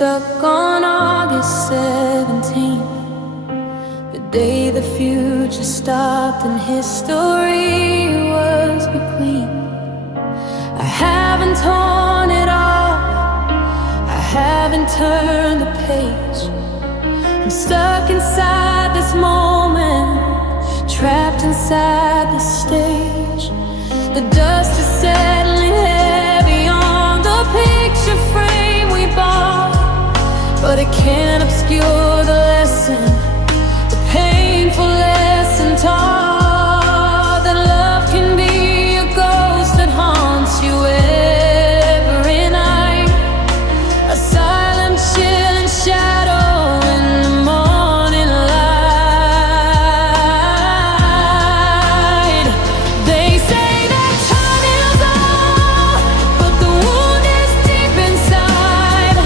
stuck on August 17th, the day the future stopped and history was between. I haven't torn it off, I haven't turned the page. I'm stuck inside this moment, trapped inside the stage. The dust is settling heavy on the picture frame we bought, but it can't obscure the lesson, the painful lesson taught, that love can be a ghost that haunts you every night, a silent chilling shadow in the morning light. They say that time heals all, but the wound is deep inside.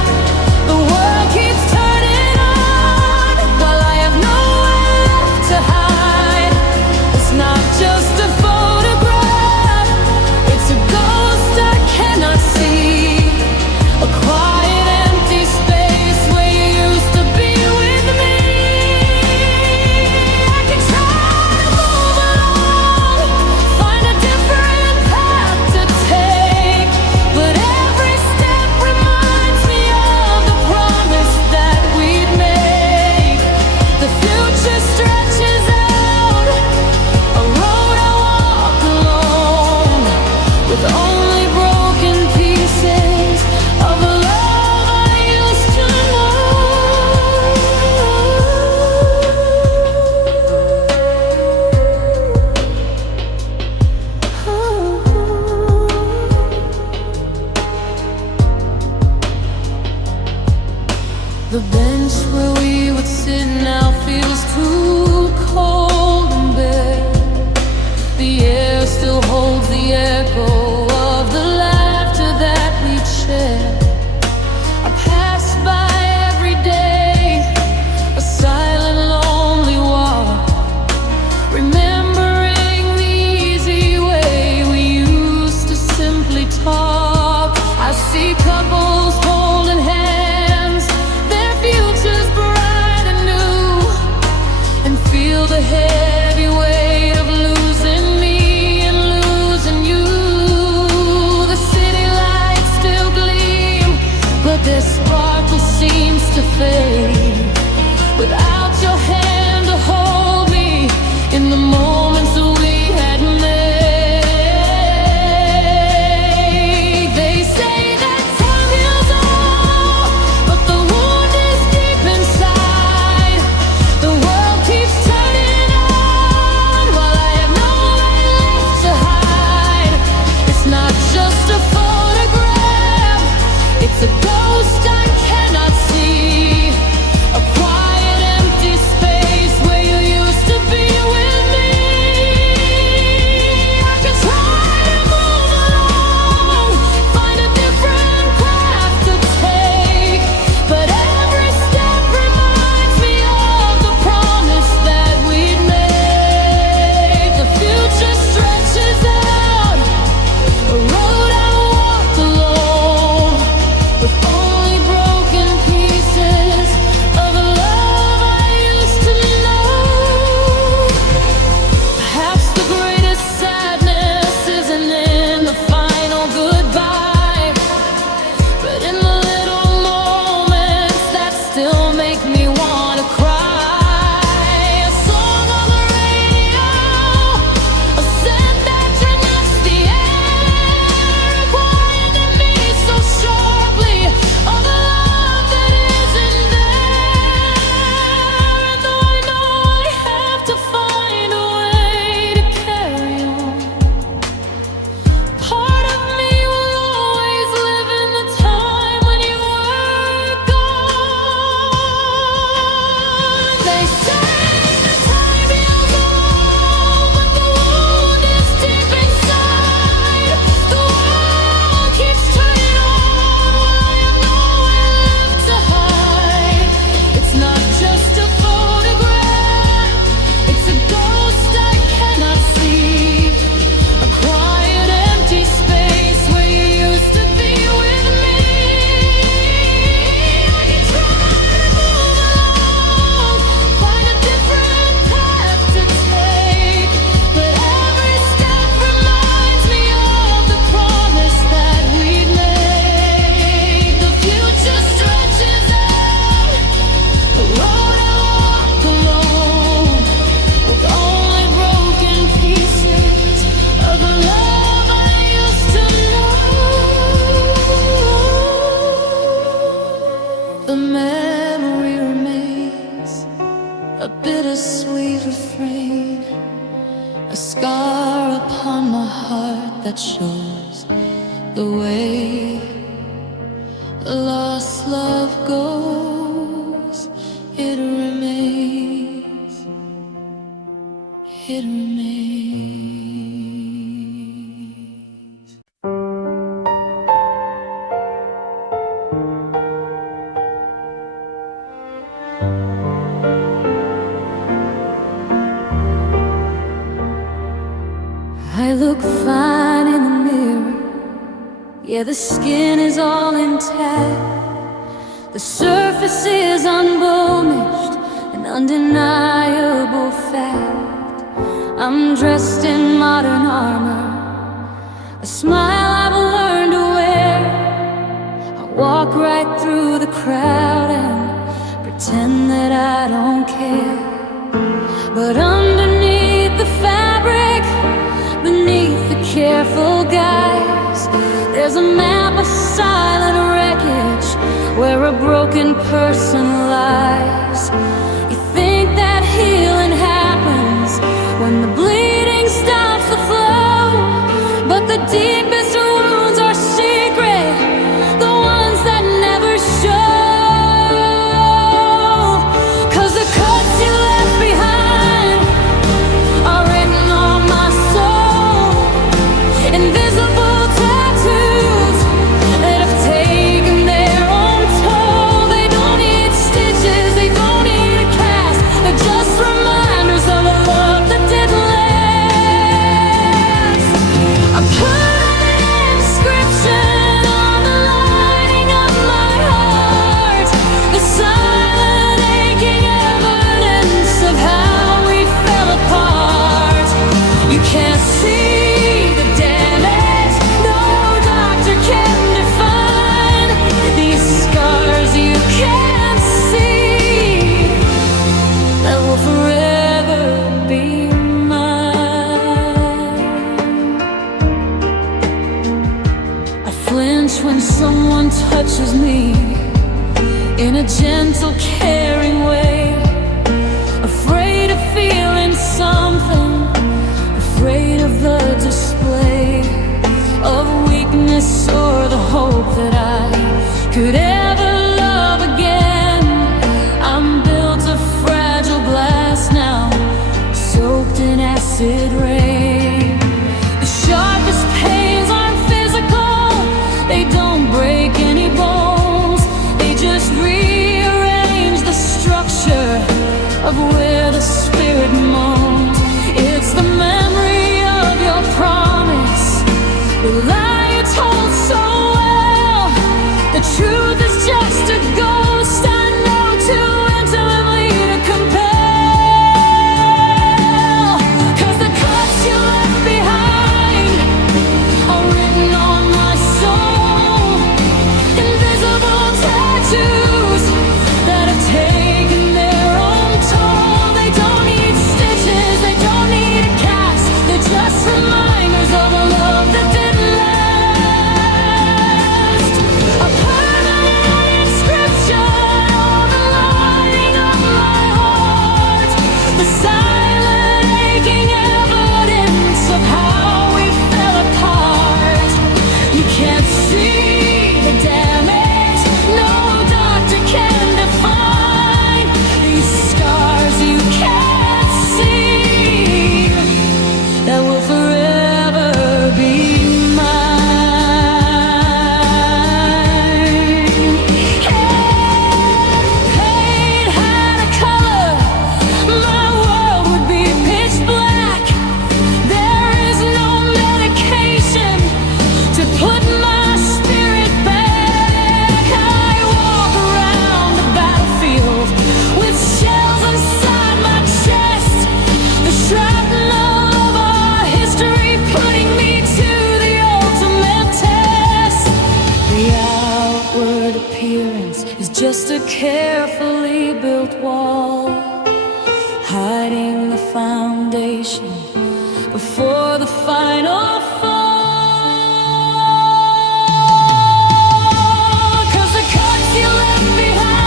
The world keeps turning on while I have nowhere left to hide. It's not just a photograph, it's a ghost I cannot see, a quiet empty space where you used to be with me. I can try to move along, find a different path to take, but every step reminds me of the promise that we'd made. The future stretches out, a road I walk alone, with only broken pieces of a love I used to know. The bench where we would sit now feels too cold and bare. The air still holds the echo of the laughter that we'd share. I pass by every day, a silent, lonely walk, remembering the easy way we used to simply talk. I see couples holding hands, their futures bright and new, and feel the heavy weight of losing me and losing you. The city lights still gleam, but their sparkle seems to fade without your hand to hold me in the moments that we had made. They say that time heals all, but the wound is deep inside. The world keeps turning on while I have nowhere left to hide. It's not just a photograph, it's a ghost I cannot see, a quiet empty space where you used to be with me. I can try to move along, find a different path to take, but every step reminds me of the promise that we'd made. The future stretches out, a road I walked alone, with only broken pieces The memory remains, a bittersweet refrain, a scar upon my heart that shows the way lost love goes. It remains, it remains. I look fine in the mirror, yeah, the skin is all intact. The surface is unblemished, an undeniable fact. I'm dressed in modern armor, a smile I've learned to wear. I walk right through the crowd and pretend that I don't care. But underneath the fabric, beneath the careful guise, there's a map of silent wreckage where a broken person lies. You think that healing happens when the bleeding stops the flow, but the deepest wounds are secret, the ones that never show. 'Cause the cuts you left behind are written on my soul, invisible tattoos that have taken their own toll. They don't need stitches, they don't need a cast, they're just reminders of a love that didn't last. I put an inscription on the lining of my heart, the silent aching evidence of how we fell apart. You can't see the damage, no doctor can define these scars you can't see, that will forever be mine. I flinch when someone touches me in a gentle, caring way, afraid of feeling something, afraid of the display of weakness or the hope that I could ever love again. I'm built of fragile glass now, soaked in acid rain. The sharpest pains aren't physical, they don't break any bones, they just rearrange the structure of where the spirit moans. It's the memory of your promise, the lie you told so well. The truth is just a ghost I know too intimately to compel. 'Cause the cuts you left behind are written on my soul, invisible tattoos that have taken their own toll. They don't need stitches, they don't need a cast, they're just reminders of a love that didn't last. A permanent inscription on the lining of my heart, the silent aching evidence of how we fell apart. You can't see the damage, no doctor can define these scars you can't see, that will forever be mine. Pain had a color, my world would be pitch black. There is no medication to put my spirit back. I walk around the battlefield with shells inside my chest, the shrapnel of our history putting me to the ultimate test. The outward appearance is just a carefully built wall, hiding the foundation before the final fall. 'Cause the cuts you left behind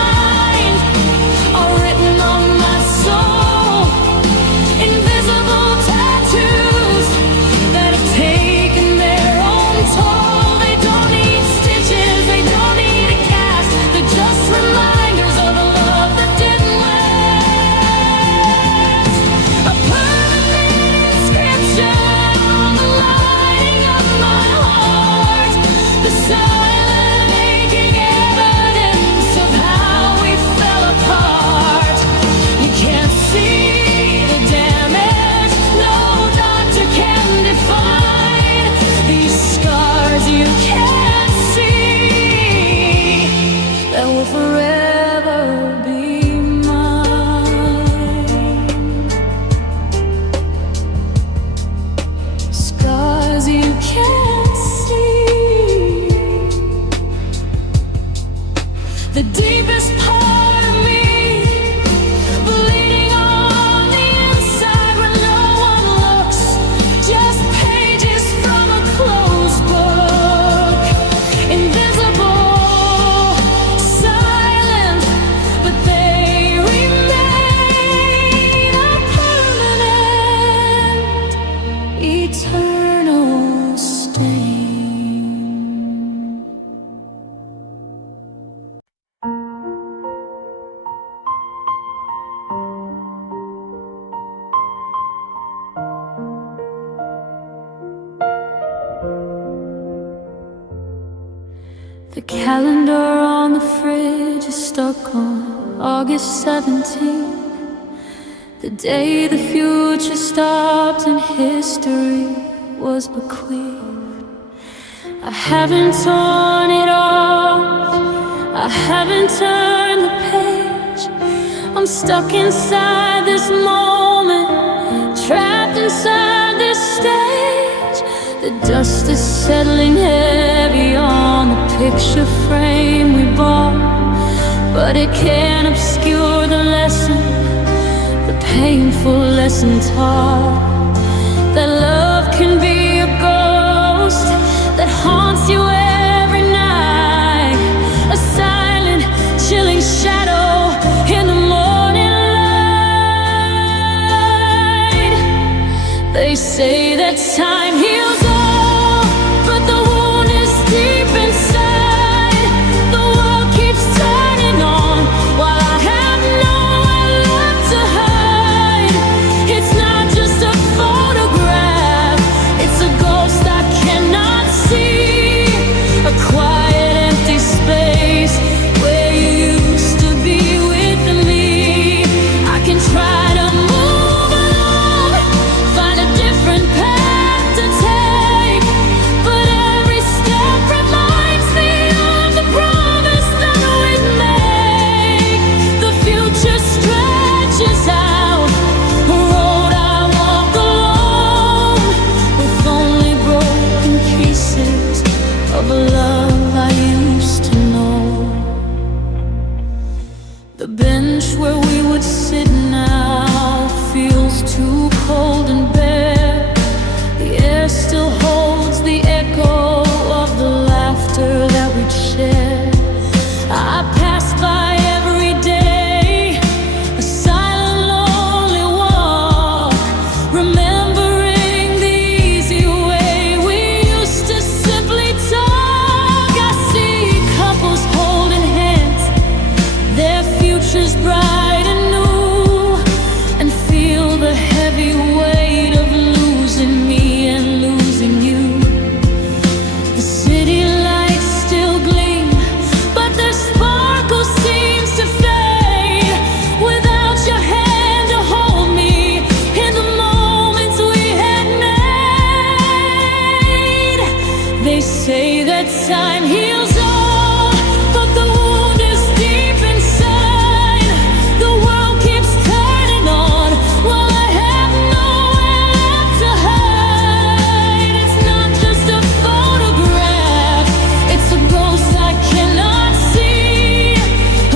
forever be mine. Scars you can't see, the deepest part of me, bleeding on the inside when no one looks, just pages from a closed book, invisible, silent, but they remain a permanent, eternal stain. The calendar on the fridge is stuck on August 17th, the day the future stopped and history was bequeathed. I haven't torn it off, I haven't turned the page. I'm stuck inside this moment, trapped inside this stage. The dust is settling heavy on the picture frame we bought, but it can't obscure the lesson, the painful lesson taught, that love can be a ghost that haunts you every night, a silent, chilling shadow in the morning light. They say that time heals all, but the wound is deep inside. The world keeps turning on while I have nowhere left to hide. It's not just a photograph, it's a ghost I cannot see, a quiet empty space where you used to be with me. I can try to move along, find a different path to take, but every step reminds me of the promise that we'd make. The future stretches out, a road I walk alone, with only broken pieces of a love I used to know. The bench where we would sit now feels too cold and bare. The air still holds the echo of the laughter that we'd share. I pass by every day, a silent, lonely walk, remembering the easy way we used to simply talk. I see couples holding hands, their futures bright and new, and feel the heavy weight of losing me and losing you. The city lights still gleam, but their sparkle seems to fade without your hand to hold me in the moments we had made. They say that time heals all, but the wound is deep inside. The world keeps turning on while I have nowhere left to hide. It's not just a photograph, it's a ghost I cannot see,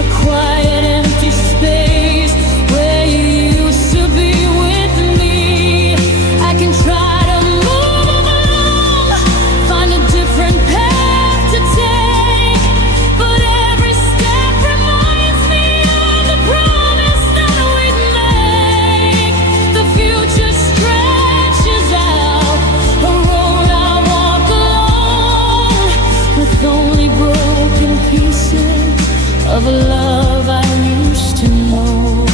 a quiet empty space where you used to be with me. I can try to move along, find a different path to take, but every step reminds me of the promise that we'd make. The future stretches out, a road I walk alone, with only broken pieces of a love I used to know.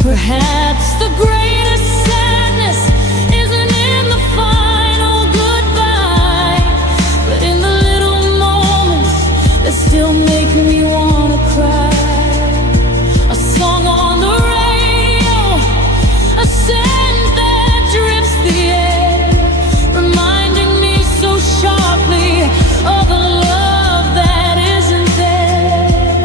Perhaps the greatest sadness isn't in the final goodbye, but in the little moments that still make me wanna cry. A song on the radio, a scent that drifts the air, reminding me so sharply of a love that isn't there.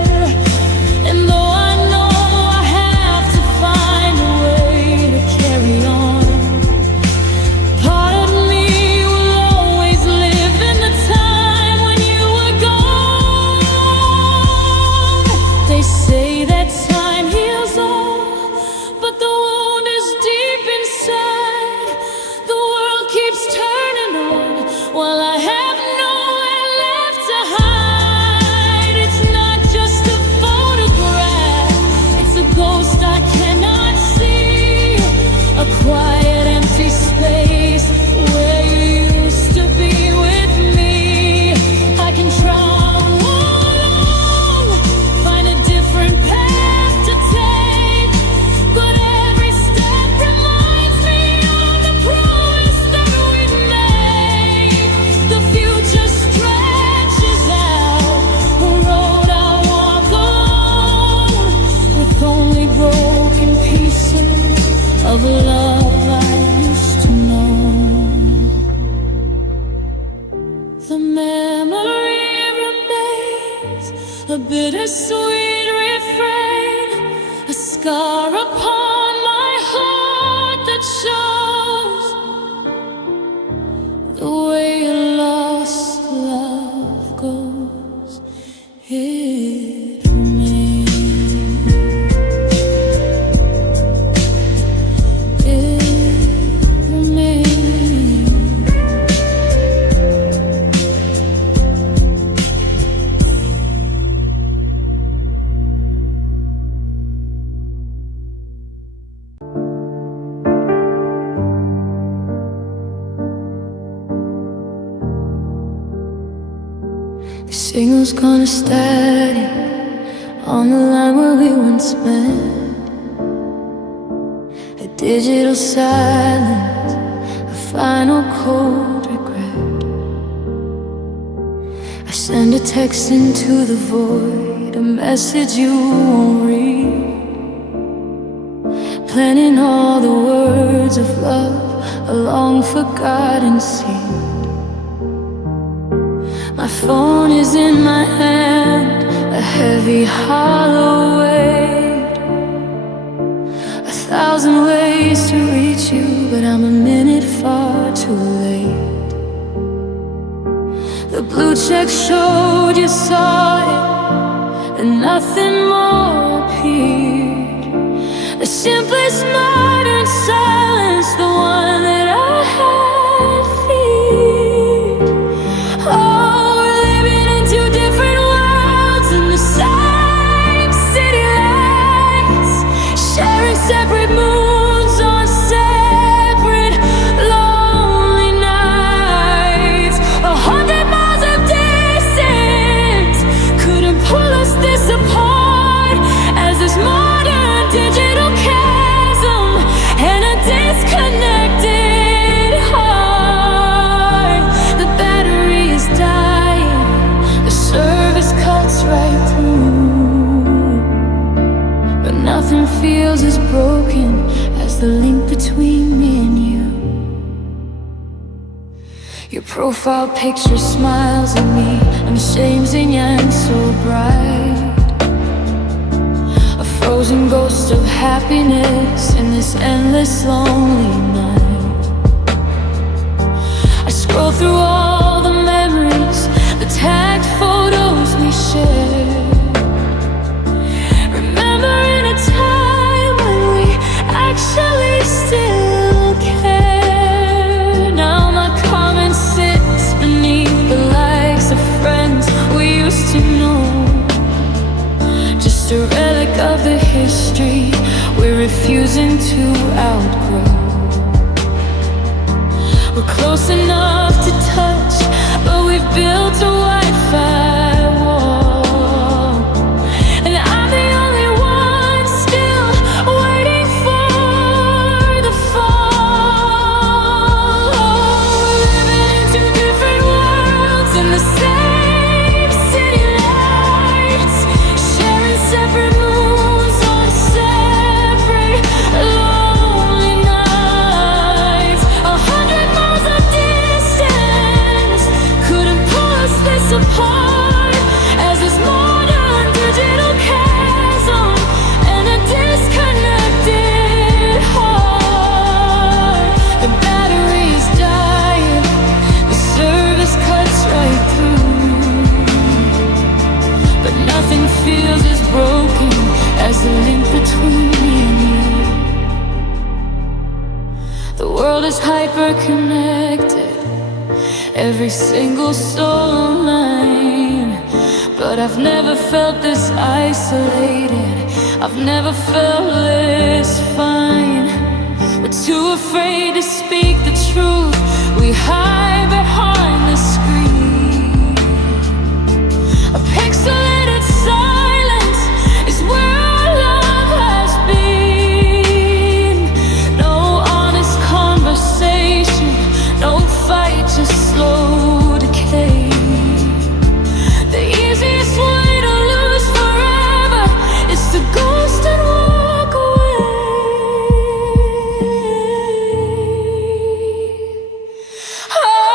bittersweet refrain, a scar upon my heart that shows the way a lost love goes. It remains. It remains. The signal's gone to static on the line where we once met. A digital silence, a final cold regret. I send a text into the void, a message you won't read, planting all the words of love, a long forgotten seed. My phone is in my hand, a heavy hollow weight. 1,000 ways to reach you, but I'm a minute far too late. The blue check showed you saw it, and nothing more appeared. The simplest modern silence, the one that I had feared. Oh, separate moons on separate lonely nights. 100 miles of distance couldn't pull us this apart, as this modern digital chasm and a disconnected heart. The battery is dying, the service cuts right through, but nothing feels as broken as the link between me and you. Your profile picture smiles at me, and shame's in yang so bright. A frozen ghost of happiness in this endless lonely night. I scroll through all the memories, the tagged photos we shared, remembering a time when we actually still care. Now my comment sits beneath the likes of friends we used to know, just a relic of the history we're refusing to outgrow. We're close enough to touch, but we've built a Wi-Fi wall, and I'm the only one still waiting for the fall. We're living in two different worlds in the same city lights, sharing separate moons on separate lonely nights. 100 miles of distance couldn't pull us this apart, as this modern digital chasm and a disconnected heart. The battery is dying, the service cuts right through, but nothing feels as broken as the link between me and you. The world is hyper-connected, every single soul online, but I've never felt this isolated, I've never felt this fine. We're too afraid to speak the truth, we hide behind the screen. A pixelated silence is where our love has been. No honest conversation, no fight, just slow decay. The easiest way to lose forever is to ghost and walk away. Oh,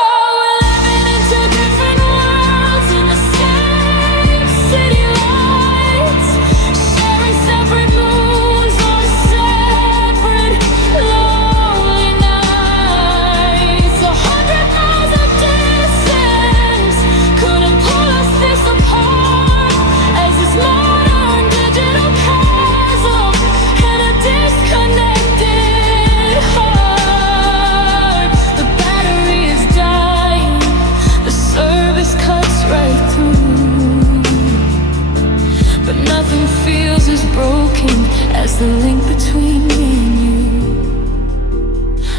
but nothing feels as broken as the link between me and you.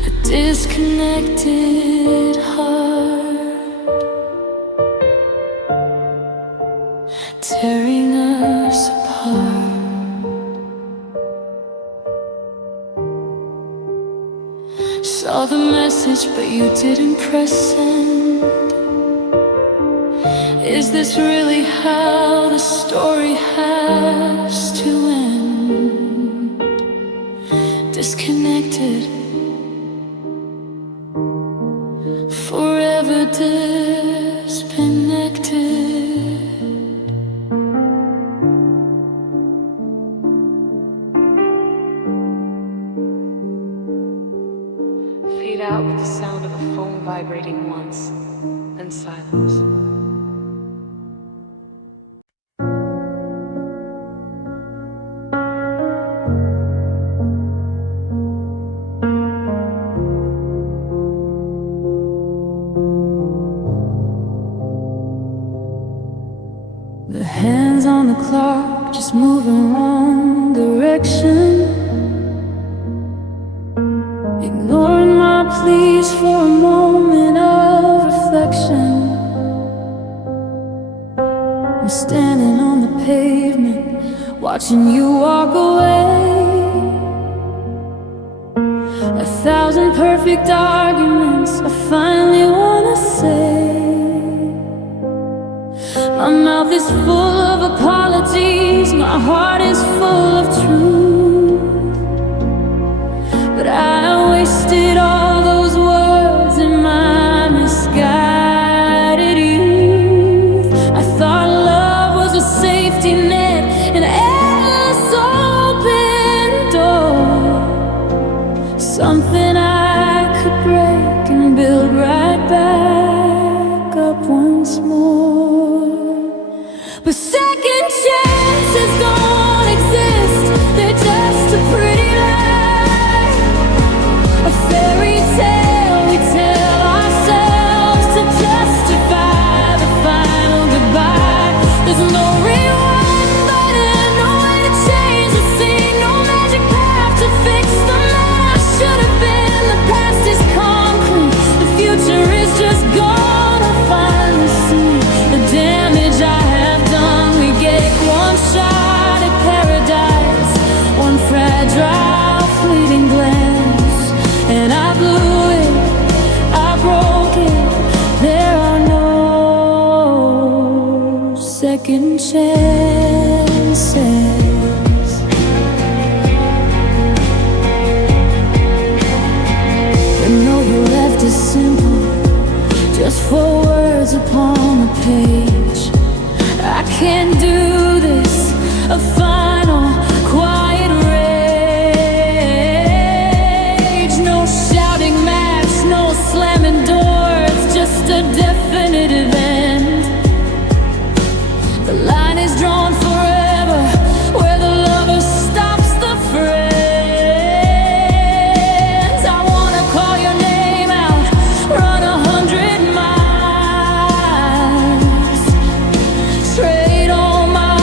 A disconnected heart, tearing us apart. Saw the message, but you didn't press send. Is this really how the story has to end? Disconnected, forever disconnected. Fade out with the sound of the phone vibrating once, then silence. The hands on the clock just moving wrong direction, ignoring my pleas for a moment of reflection. I'm standing on the pavement, watching you walk away. 1,000 perfect arguments I finally wanna say. My mouth is full of apologies, my heart is full of truth, but I wasted all those words in my misguided youth. I thought love was a safety net, an endless open door, something I could break and build right back up once more. But second chances don't exist, they're just a pretty lie, a fairy tale we tell ourselves to justify the final goodbye. There's no rewind button, no way to change the scene, no magic path to fix the man I should have been. The past is concrete, the future is just gonna finally see the damage I have done. We get one shot at paradise, one fragile fleeting glance, and I blew it, I broke it. There are no second chances. I know you left it simple, just 4 words upon the page. I can't do this, a final quiet rage. No shouting match, no slamming doors, just a definitive end. The line is drawn forever, where the lover stops the friends. I wanna call your name out, run 100 miles, trade all my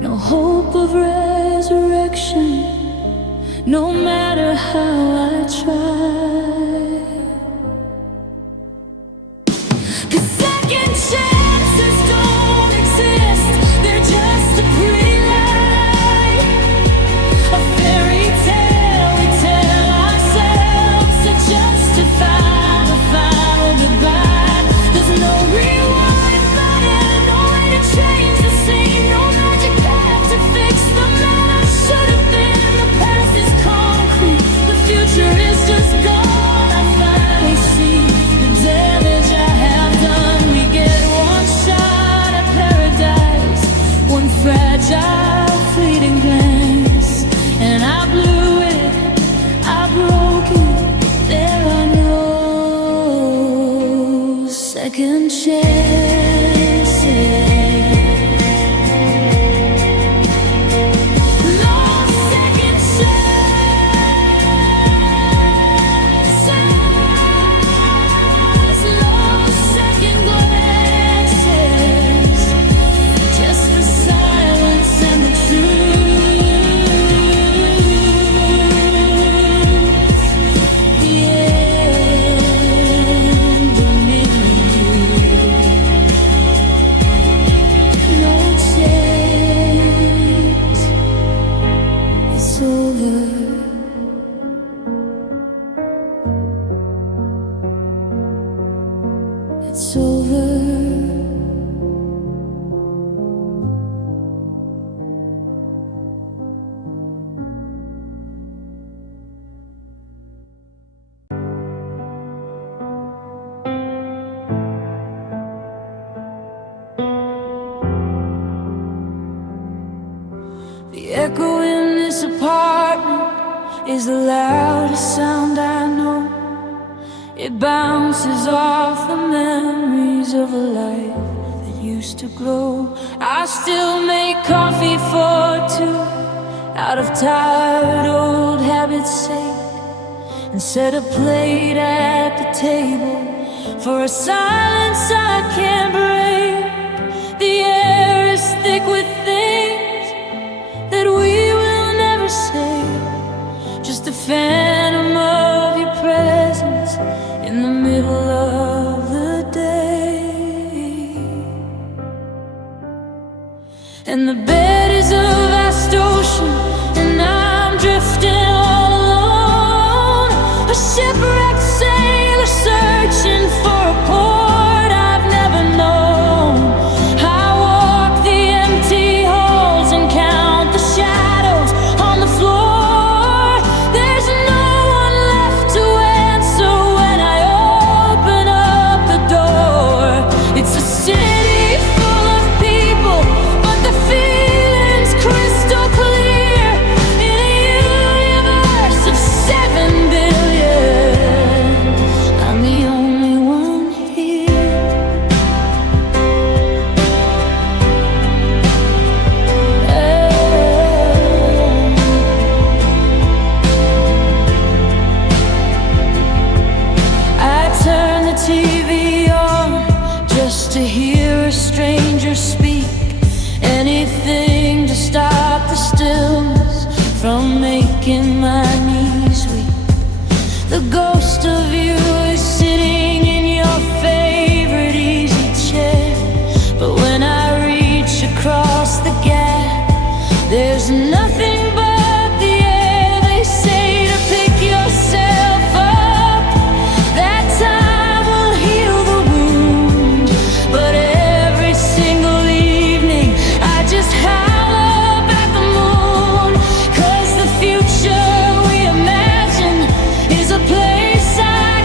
no hope of resurrection, no matter how I try. 'Cause second chances don't exist, they're just a pretty lie, a fairy tale we tell ourselves to justify the final goodbye. There's no rewind button, no way to change the scene, no magic path to fix the man I should have been. The past is concrete, the future is just gone. I finally see the damage I have done. We get one shot at paradise, one fragile fleeting glance, and I blew it, I broke it. There are no second chances. No second chances, no second glances, just the silence and the truth. The end of me. No chance. It's over. It's over. The echo in this apartment is the loudest sound I know. It bounces off the memories of a life that used to glow. I still make coffee for two out of tired old habits' sake, and set a plate at the table for a silence I can't break. The air is thick with things that we will never say, just a phantom of your presence in the middle of the day. And the bed is a vast ocean, and I'm drifting all alone, a shipwrecked sailor searching for a port I've never known. I walk the empty halls and count the shadows on the floor. There's no one left to answer when I open up the door. It's a city full of people, but the feeling's crystal clear. In a universe of 7 billion, I'm the only one here. I turn the TV on just to hear a stranger speak, anything to stop the stillness from making my knees weak. The ghost of you is sitting in your favorite easy chair, but when I reach across the gap, there's nothing but the air. They say to pick yourself up, that time will heal the wound. But every single evening I just howl up at the moon, 'cause the future we imagine is a place I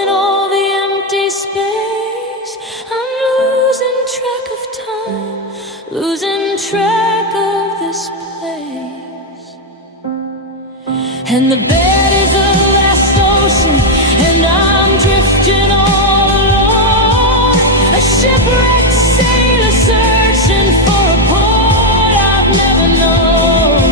in all the empty space. I'm losing track of time, losing track of this place. And the bed is a last ocean, and I'm drifting all alone, a shipwrecked sailor searching for a port I've never known.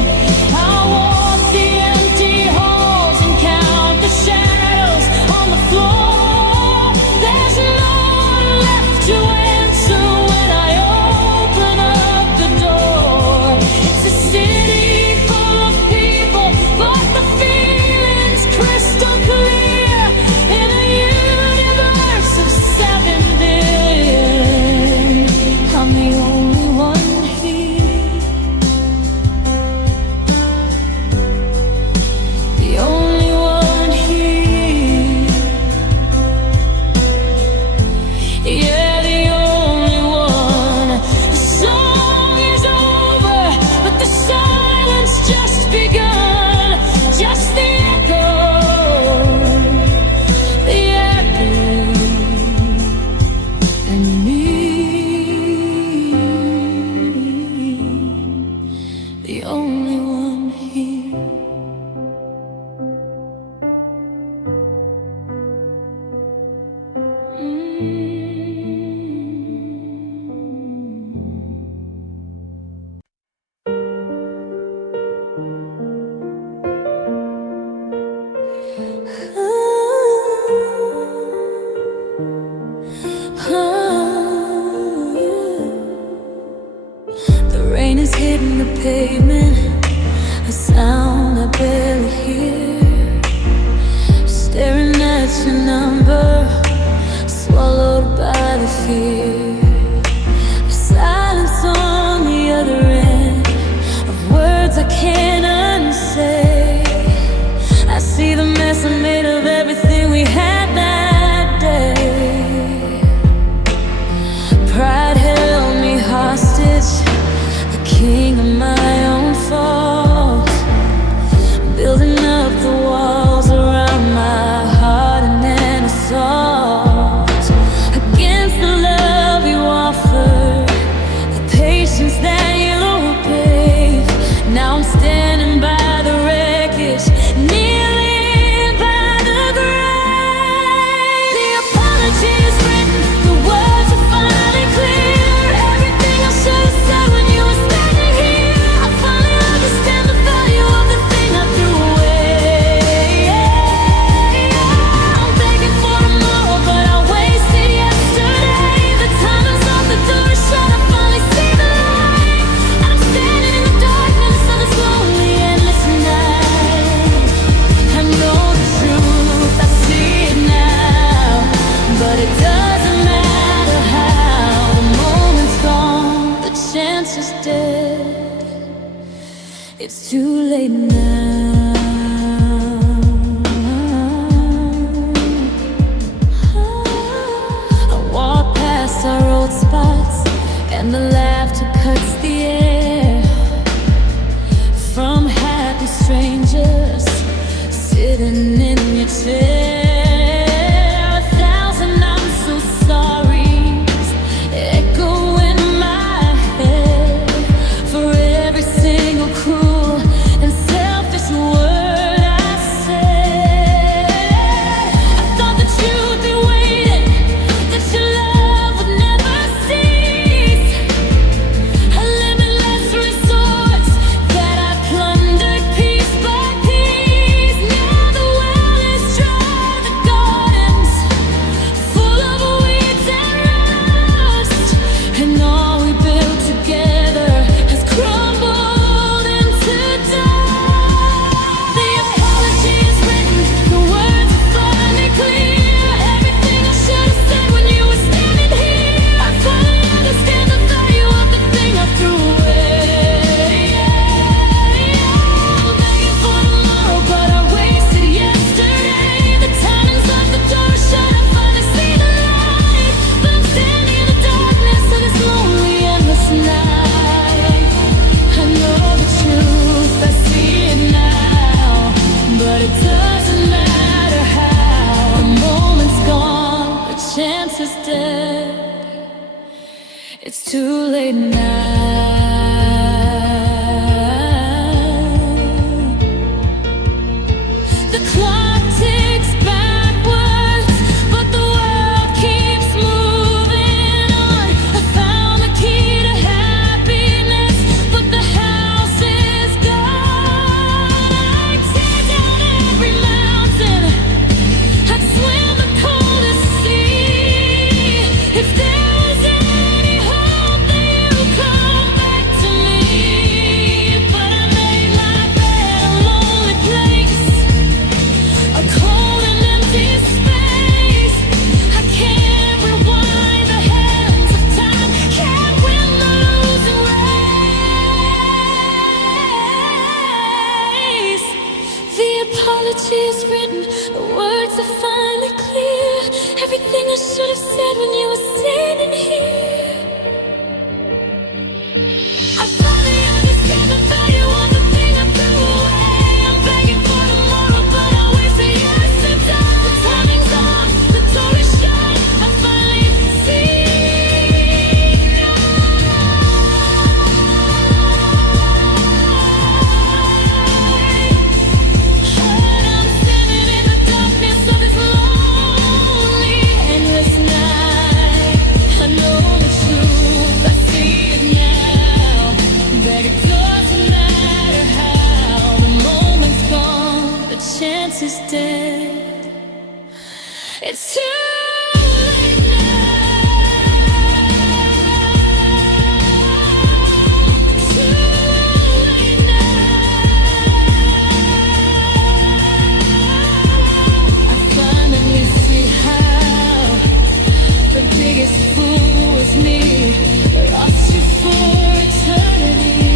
I walk the empty halls and count the shadows on the floor. There's no one left to answer when I open up the door. It's a city full of people, but the feeling's crystal clear. In a universe of 7 billion, I'm the only one here. The only one here. Yeah, the only one. The song is over, but the silence just begun. Just the echo, and me, the only one here. The rain is hitting the pavement, a sound I barely hear. Staring at your number, swallowed by the fear. The silence on the other end of words I can't unsay. I see the mess I made of everything we had that day. Pride held me hostage, the king of my own fault, building up the walls around my heart and an assault against the love you offered, the patience that you gave. Now I'm standing by the wreckage, kneeling by the grave. The apology is written, the words are finally clear. Everything I should have said when you were standing here, I finally understand the value of the thing I threw away. I'm begging for tomorrow, but I wasted yesterday. The time is off, the door is shut, I finally see the light. And I'm standing in the darkness of this lonely, endless night. I know the truth, I see it now, but it doesn't matter how. The moment's gone, the chance is dead. It's too late now. I walk past our old spots, and the laughter cuts the air. From happy strangers sitting in your chair. 1,000 I'm so sorry's echo in my head for every single cruel and selfish word I said. I thought that you'd be waiting, that your love would never cease. A limitless resource that I plundered piece by piece. Now the well is dry. is dead. It's too late now. The clock ticks backwards, but the world keeps moving on. I found the key to happiness, but the house is gone. I'd tear down every mountain, I'd swim the coldest sea. If there was any hope that you'd come back to me. But I made my bed a lonely place, a cold and empty space. I can't rewind the hands of time, can't win the losing race. The apology is written, the words are finally clear. Everything I should have said when you were standing here. I finally understand the value of the thing I threw away. I'm begging for tomorrow, but I wasted years to die. The timing's off, the door is shut. I finally see now. And I'm standing in the darkness of this lonely, endless night. I know the truth, I see it now. That it doesn't matter how. The moment's gone, the chance is dead. It's too late now. Too late now. I finally see how the biggest fool was me. Lost you for eternity.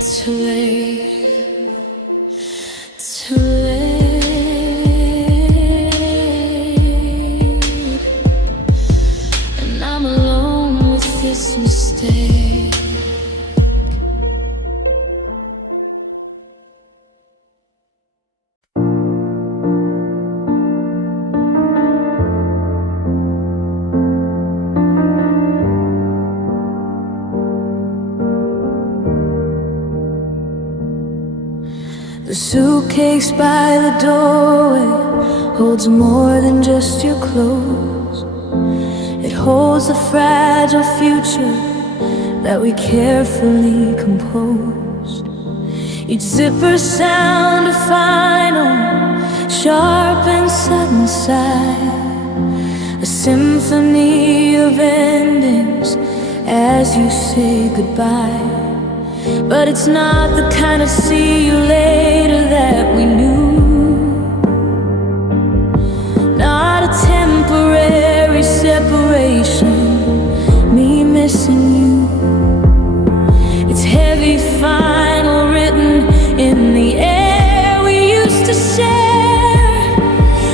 Too late. Too late. And I'm alone with this mistake. The suitcase by the doorway holds more than just your clothes. It holds the fragile future that we carefully composed. Each zipper sound a final, sharp and sudden sigh, a symphony of endings as you say goodbye. But it's not the kind of see you later that we knew. Not a temporary separation, me missing you. It's heavy, final, written in the air we used to share.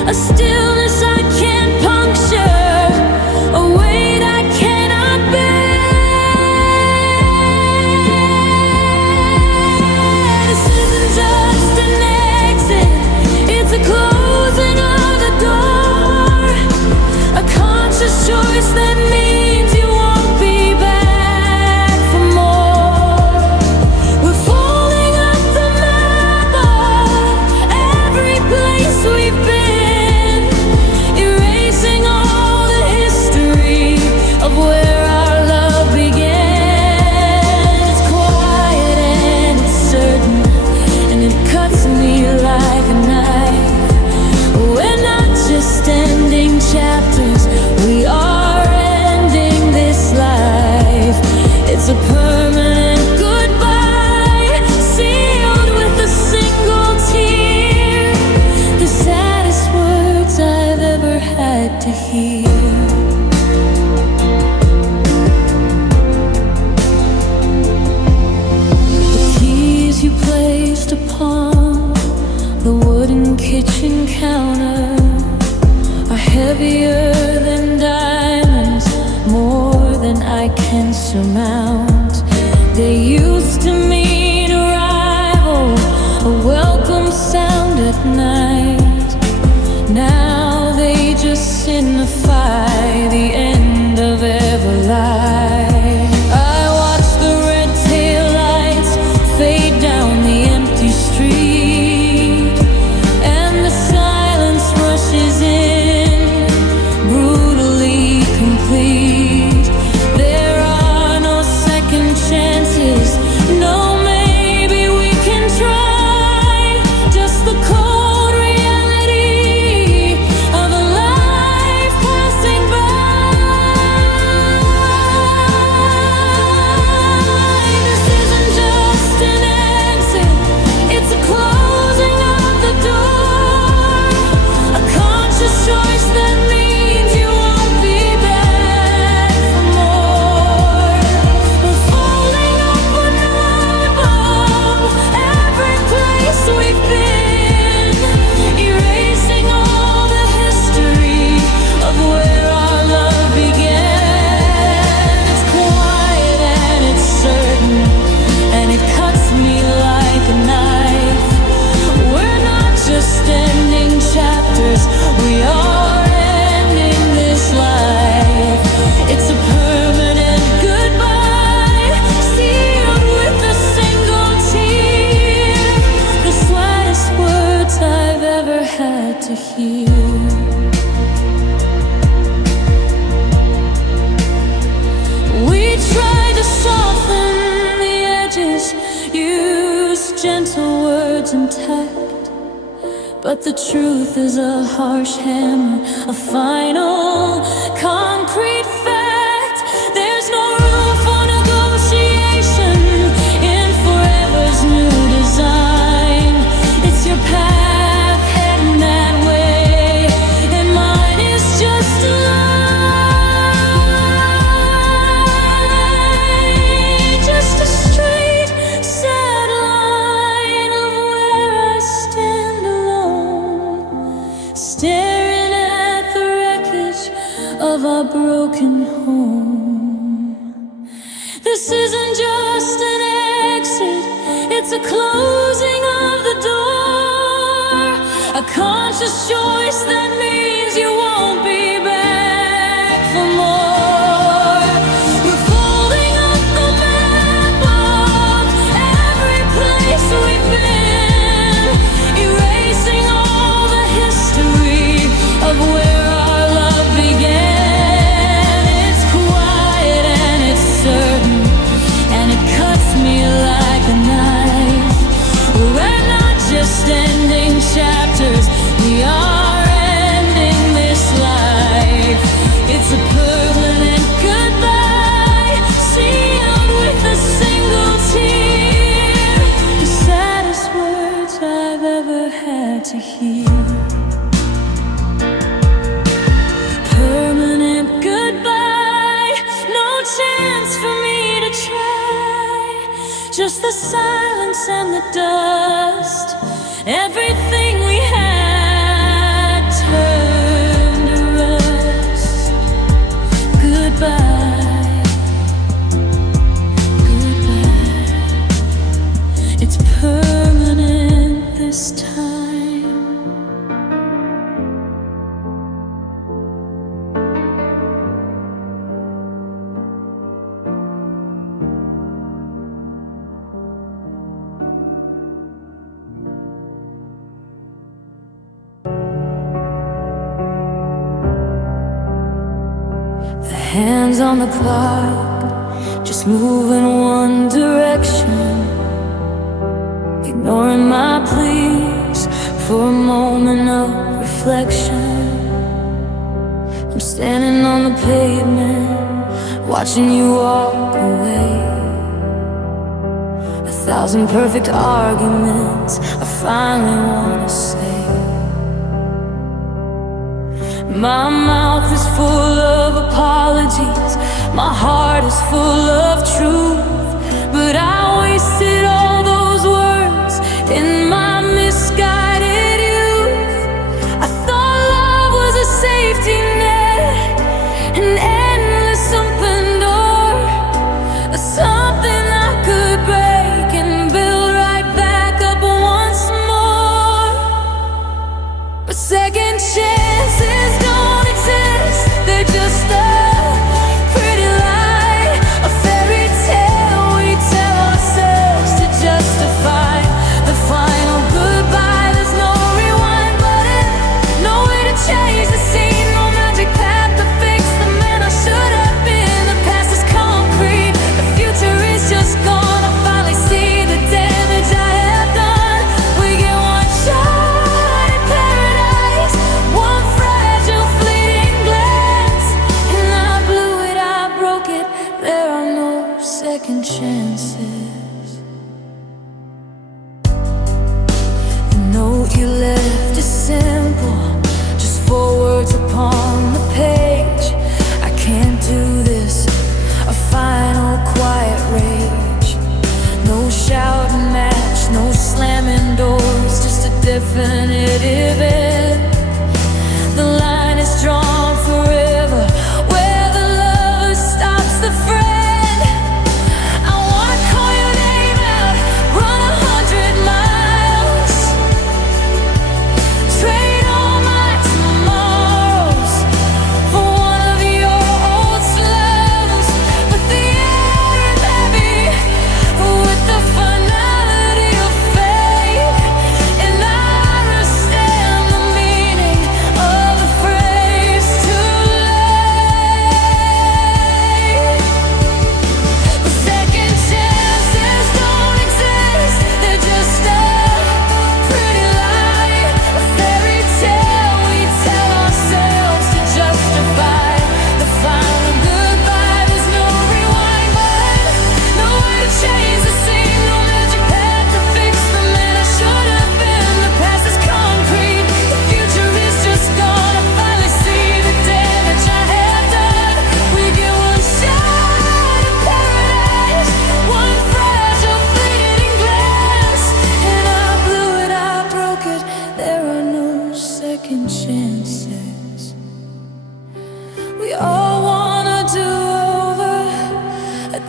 A stillness I can't puncture, a weight I cannot bear. This isn't just an exit, it's a closing of the door. A conscious choice that means you won't be back for more. We're folding up the map of every place we've been, erasing all the history of where our love began. It's quiet and it's certain, and it cuts me like a knife. We're not just ending chapters, we are ending this life. It's a permanent goodbye, sealed with a single tear. The saddest words I've ever had to hear. The keys you placed upon the wooden kitchen counter are heavier than diamonds, more than I can surmount. They used to mean arrival, a welcome sound at night. Now they just signify the end of every lie. I watch the red taillights fade down the empty street, and the silence rushes in, brutally complete. There are no second chances, no maybe we can try, just the cold reality of a life passing by. This isn't just an exit, it's a closing of the door, a conscious choice that means you won't be back for more. We're folding up a map of every place we've been, erasing all the history of where our love began. It's quiet and it's certain, and it cuts me like a knife. We're not just ending chapters, we are ending this life. It's a permanent goodbye, sealed with a single tear, the saddest words I've ever had to hear. We tried to soften the edges, use gentle words and tact, but the truth is a harsh hammer, a final concrete fact. There's no room for negotiation in forever's new design. It's your path heading that way, and mine is just a line, just a straight, sad line of where I stand alone, staring at the wreckage of our broken home. This isn't just an exit, it's a closing of the door, a conscious choice that means you won't be back for more. We're folding up the map of every place we've been, erasing all the history of where our love began. It's quiet and it's certain, and it cuts me like a knife. We're not just ending chapters, we are ending this life. It's a permanent goodbye, sealed with a single tear, the saddest words I've ever had to hear. Permanent goodbye, no chance for me to try, just the silence and the dust, everything we had turned to rust. Goodbye, goodbye, it's permanent this time. The hands on the clock, just move in one direction, ignoring my pleas for a moment of reflection. I'm standing on the pavement, watching you walk away. 1,000 perfect arguments I finally wanna say. My mouth is full of apologies, my heart is full of truth, but I wasted all those words in my misguided youth. I thought love was a safety net, an endless open door, something I could break and build right back up once more. But second chances don't exist.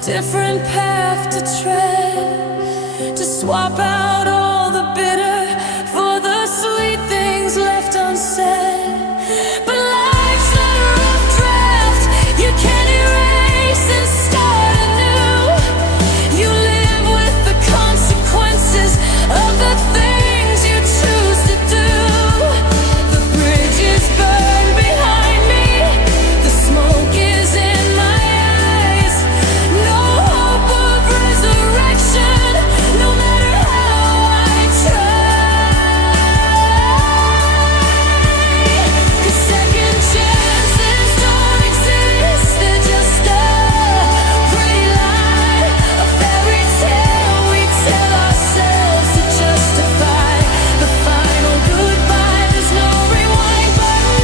different path to tread, to swap out all the bitter for the sweet things left unsaid. But life's a rough draft, you can't erase and start anew. You live with the consequences of the things you choose to do. The bridge is burned behind me, the smoke is in my eyes. No hope of resurrection, no matter how I try. 'Cause second chances don't exist, they're just a pretty lie, a fairy tale we tell ourselves to justify the final goodbye. There's no rewind button,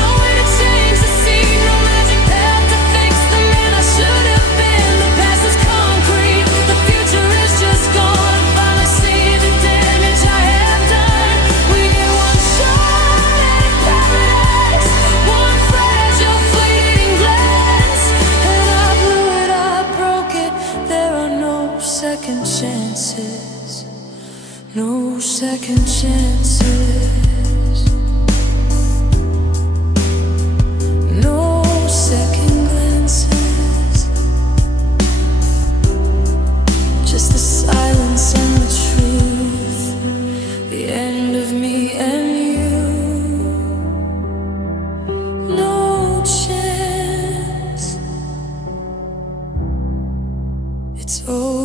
no way to change the scene, no magic path to fix the man I should have been. The past is concrete, the future is just gone. I finally see the damage I have done. We get one shot at paradise, one fragile fleeting glance, and I blew it, I broke it. There are no second chances, no second chances, no second glances, just the silence and the truth, the end of me and you. No chance, it's over.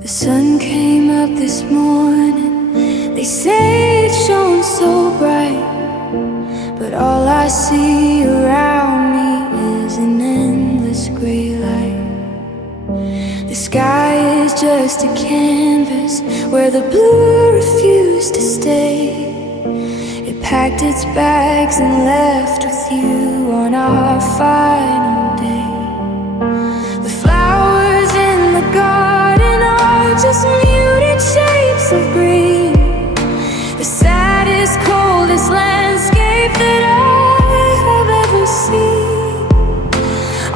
The sun came up this morning, they say it shone so bright, but all I see around me is an endless gray light. The sky is just a canvas where the blue refused to stay. It packed its bags and left with you on our final day. The flowers in the garden are just muted shapes of green, the saddest, coldest landscape that I have ever seen.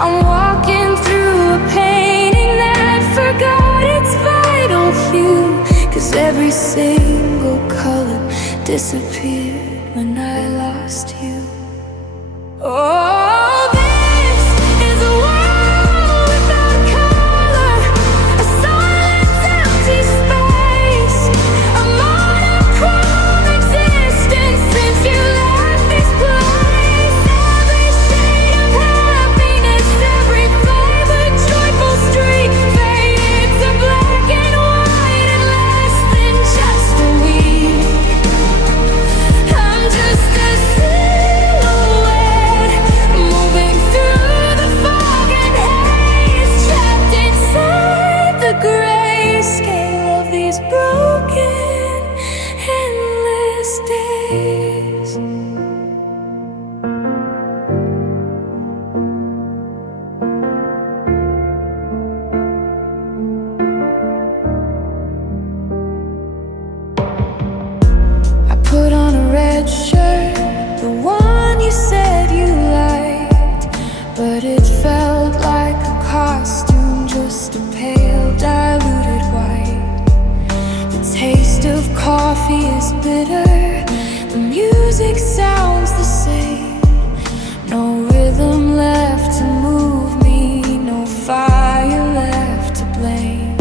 I'm walking through a painting that forgot its vital hue, 'cause every single color disappeared when I lost you. Oh, this is a world without color, a silent empty space, a monochrome existence since you left this place. Every shade of happiness, every flavor, joyful streak faded to black and white in less than just a week. I'm just a silhouette moving through the fog and haze, trapped inside the grayscale of these broken, endless days. I put on a red shirt, the one you said you liked, but it felt like a costume, just a pale, diluted white. The taste of coffee is bitter, the music sounds the same. No rhythm left to move me, no fire left to blame.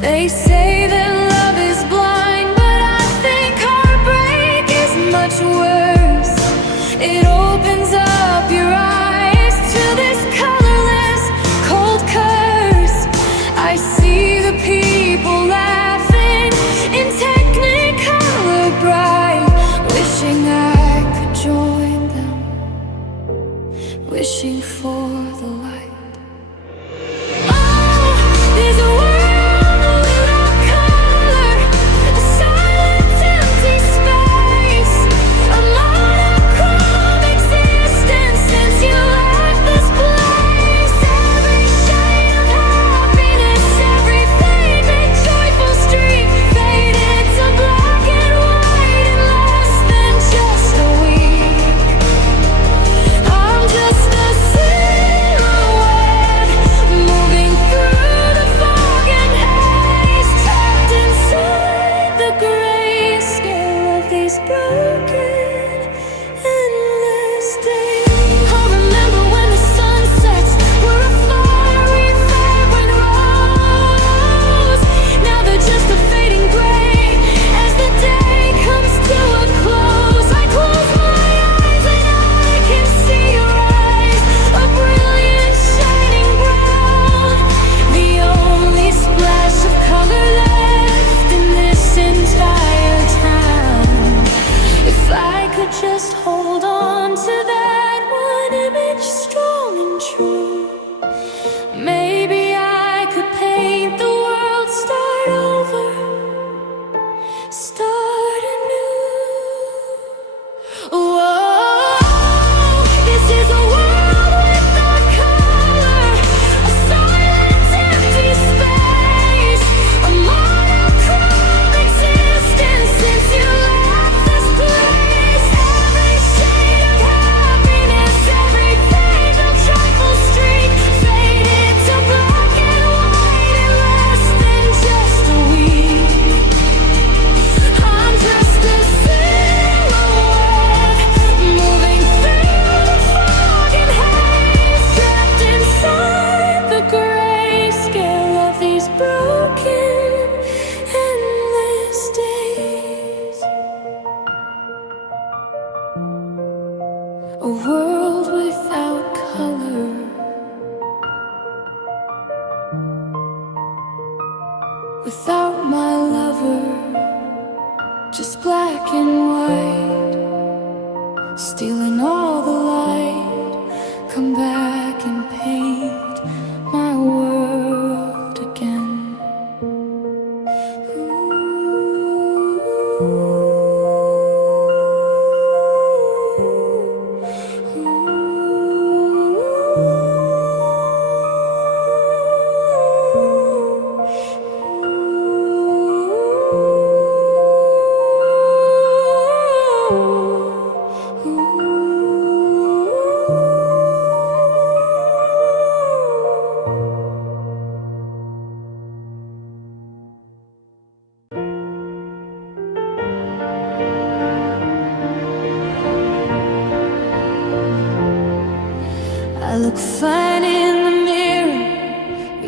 They say that love is blind, but I think heartbreak is much worse. It opens up your eyes to this colorless, cold curse. I see the people laughing in Technicolor bright, wishing I could join them, wishing for the light. Oh, there's a world without color, a silent empty space, a monochrome existence since you left this place. Every shade of happiness, every faded, joyful broken, endless days. A world without color, without my lover, just black and white, stealing all the light. Come back and paint my world again. I look fine in the mirror,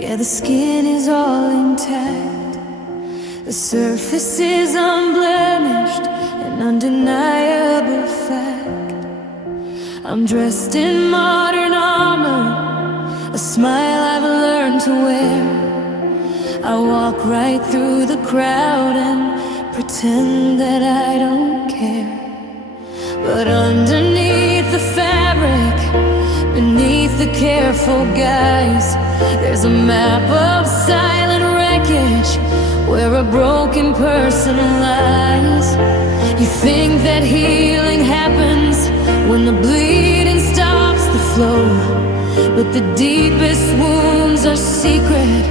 yeah, the skin is all intact. The surface is unblemished, an undeniable fact. I'm dressed in modern armor, a smile I've learned to wear. I walk right through the crowd and pretend that I don't care. But underneath the fabric, beneath the careful guise, there's a map of silent wreckage where a broken person lies. You think that healing happens when the bleeding stops the flow, but the deepest wounds are secret,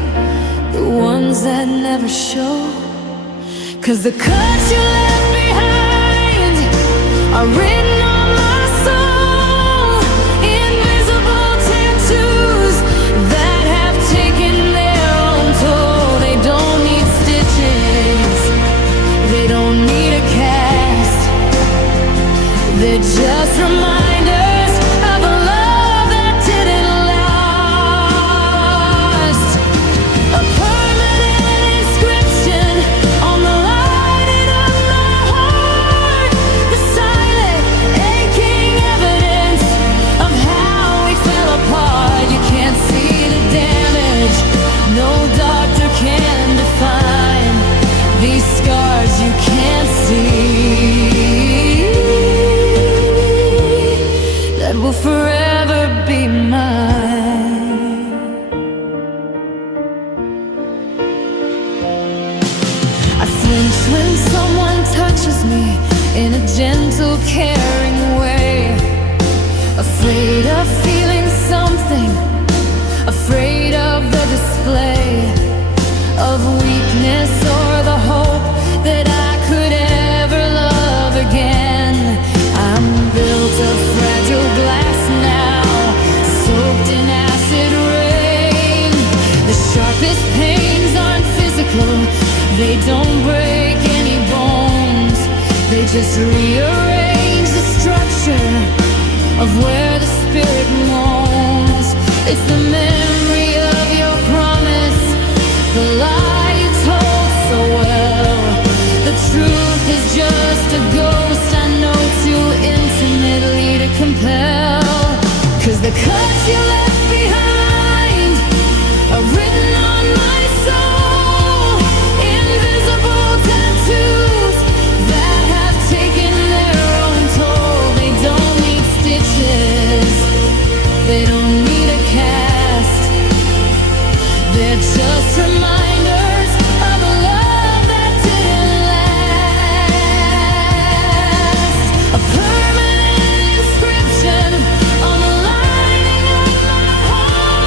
the ones that never show. 'Cause the cuts you left behind are written on my soul, invisible tattoos that have taken their own toll. They don't need stitches, they don't need a cast, they're just reminders of a love that didn't last. A permanent inscription on the lining of my heart, the silent, aching evidence of how we fell apart. You can't see the damage, no doctor can define these scars you can't see, that will forever be mine. I flinch when someone touches me in a gentle, caring way, afraid of feeling something, afraid of the display of weakness or the hope that I could ever love again. I'm built of fragile glass now, soaked in acid rain. The sharpest pains aren't physical, they don't break any bones, they just rearrange the structure of where the spirit moans. It's the memory of your promise, the lie you told so well. The truth is just a ghost I know too intimately to compel. 'Cause the cuts you left behind are written on my soul, invisible tattoos that have taken their own toll. They don't need stitches, they don't need a cast, they're just reminders of a love that didn't last. A permanent inscription on the lining of my heart.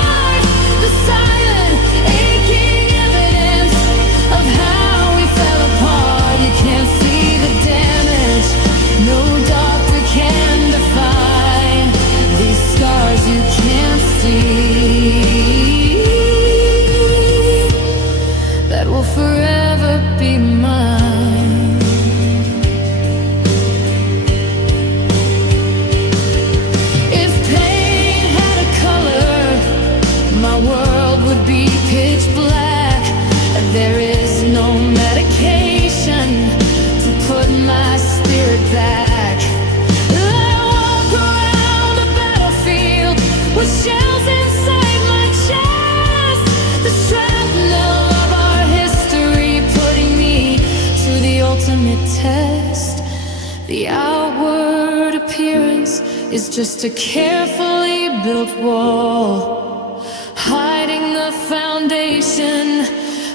is just a carefully built wall, hiding the foundation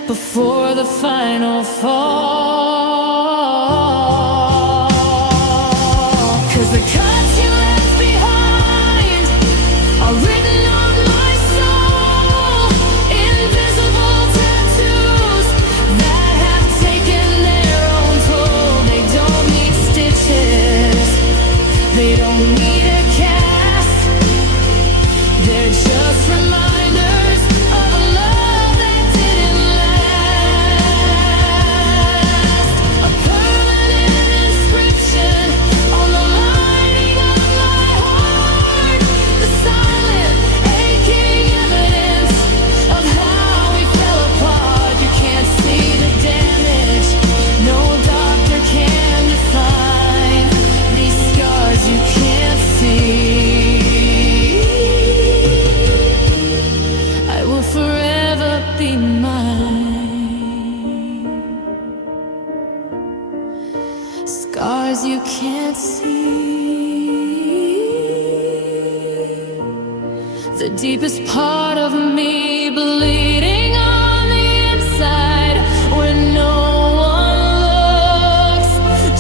before the final fall. 'Cause the cuts you left behind are written on my soul, invisible tattoos that have taken their own toll. They don't need stitches, they don't need a cast, they're just reminders of a love that didn't last. A permanent inscription on the lining of my heart, the silent, aching evidence of how we fell apart. You can't see the damage, no doctor can define these scars you can't see. I will forever be mine. Scars you can't see. The deepest part of me bleeding on the inside when no one looks.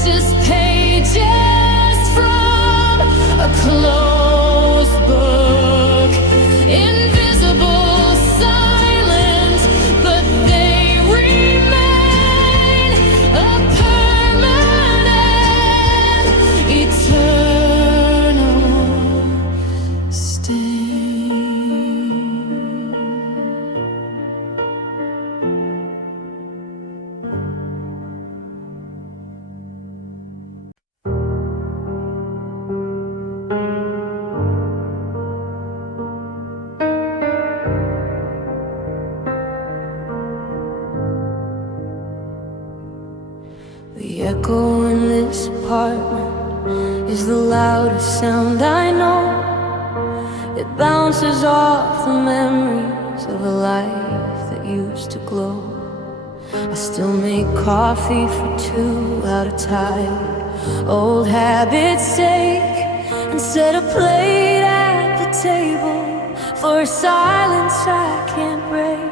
Just pages from a closed book. Invisible, silent, but they remain a permanent, eternal stain. The echo in this apartment is the loudest sound I know. It bounces off the memories of a life that used to glow. I still make coffee for two out of tired old habits' sake, and set a plate at the table for a silence I can't break.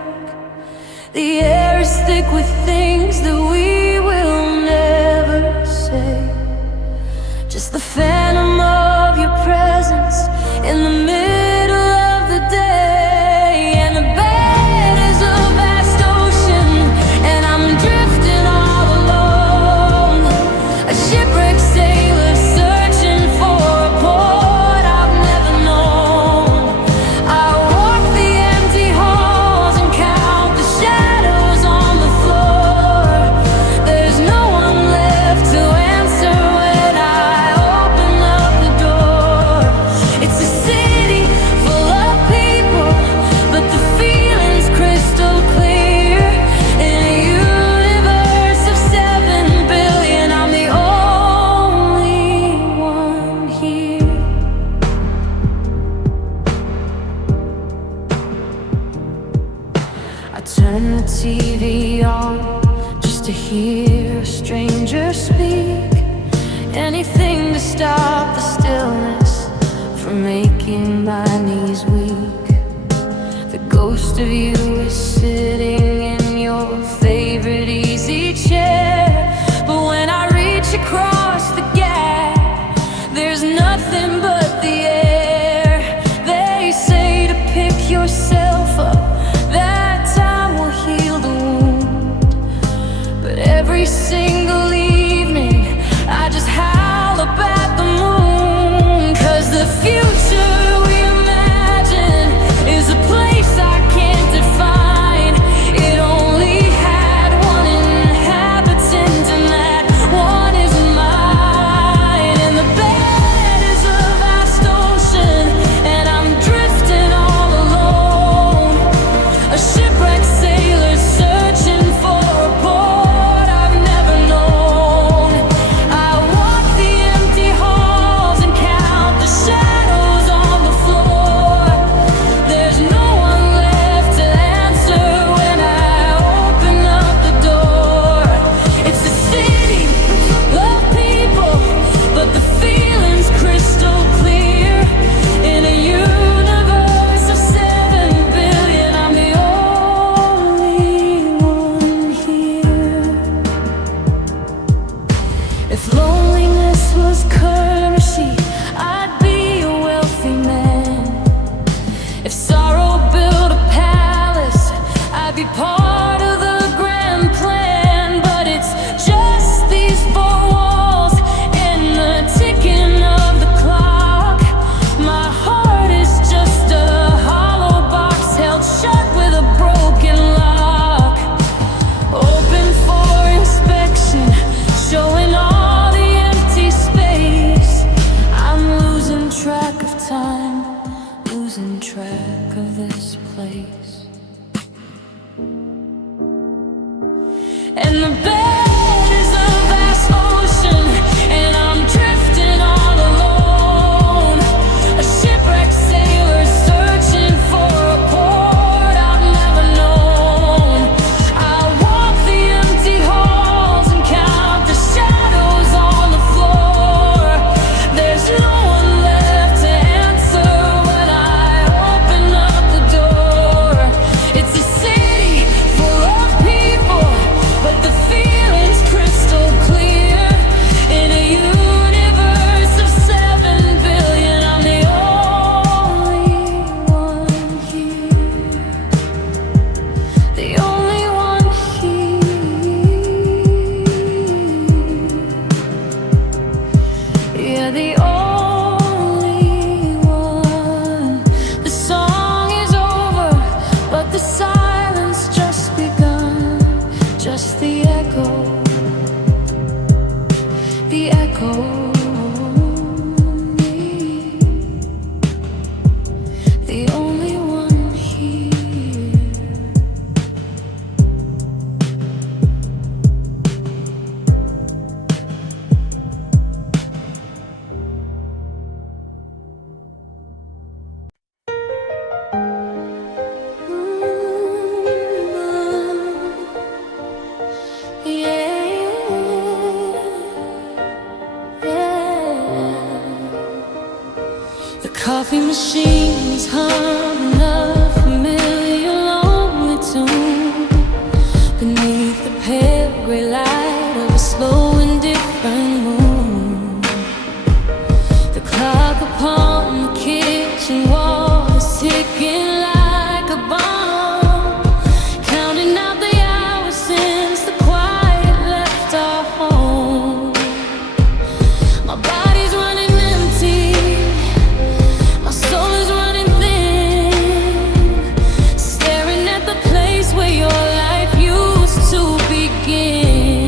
The air is thick with things that we will never say. Just the phantom of your presence in the middle of the day. And the bed is a vast ocean, and I'm drifting all alone. A shipwrecked sailor searching for a port I've never known. I walk the empty halls and count the shadows on the floor. There's no one left to answer when I open up the door. It's a city full of people, but the feeling's crystal clear. In a universe of 7 billion, I'm the only one here. I turn the TV on just to hear a stranger speak. Anything to stop the stillness from making my knees weak. The ghost of you is sitting in your favorite easy chair, but when I reach across the gap, there's nothing but the air. They say to pick yourself up, that time will heal the wound. But every single evening I just howl up at the moon. 'Cause the future we imagine is a place I can't define. and the bed is a vast ocean, and I'm drifting all alone. A shipwrecked sailor searching for a port I've never known. I walk the empty halls and count the shadows on the floor. There's no one left to answer when I open up the door. It's a city full of people, but the feeling's crystal clear. In a universe of 7 billion, I'm the only one here. The only one here. Yeah, the only one. The song is over, but the silence just begun. Just the echo, the echo. Me, the only one here. The coffee machine is humming a familiar lonely tune beneath the pale gray light of a slow indifferent moon. The clock upon the kitchen wall is ticking like a bomb, counting out the hours since the quiet left our home. My body's running empty, my soul is running thin, staring at the place where your life used to begin.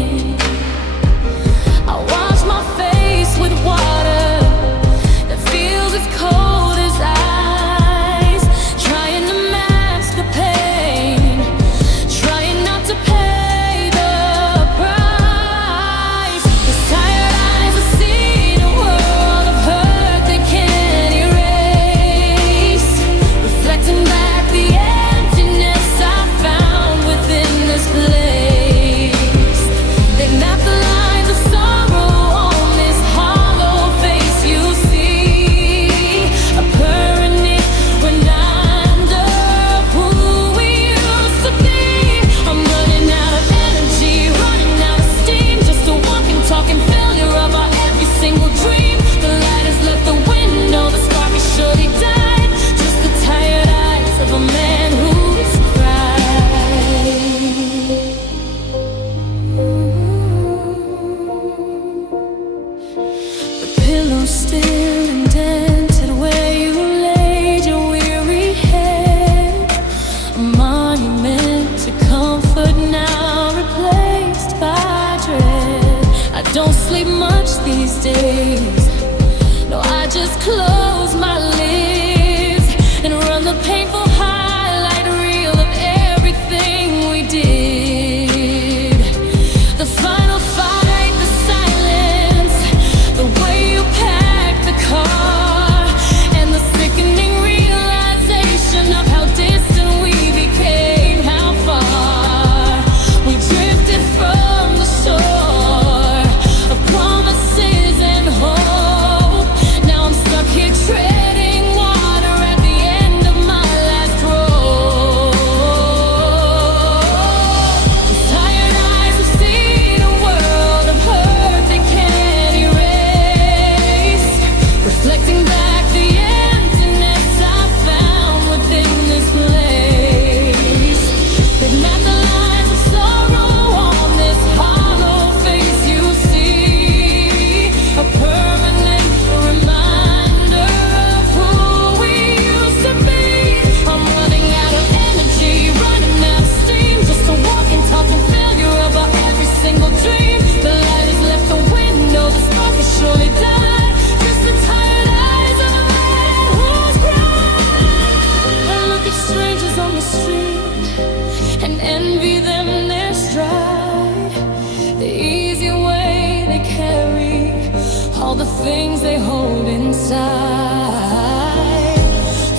all the things they hold inside.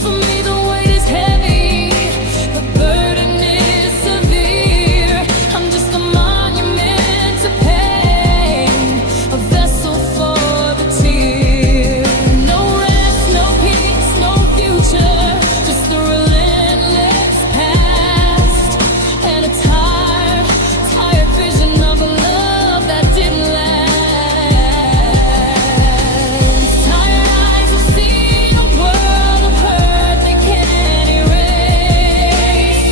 For me the weight is heavy, the burden is severe. I'm just a monument to pain, a vessel for the tear. No rest, no peace, no future, just the relentless past, and a tired, tired vision of a love that didn't last. Tired eyes have seen a world of hurt they can't erase,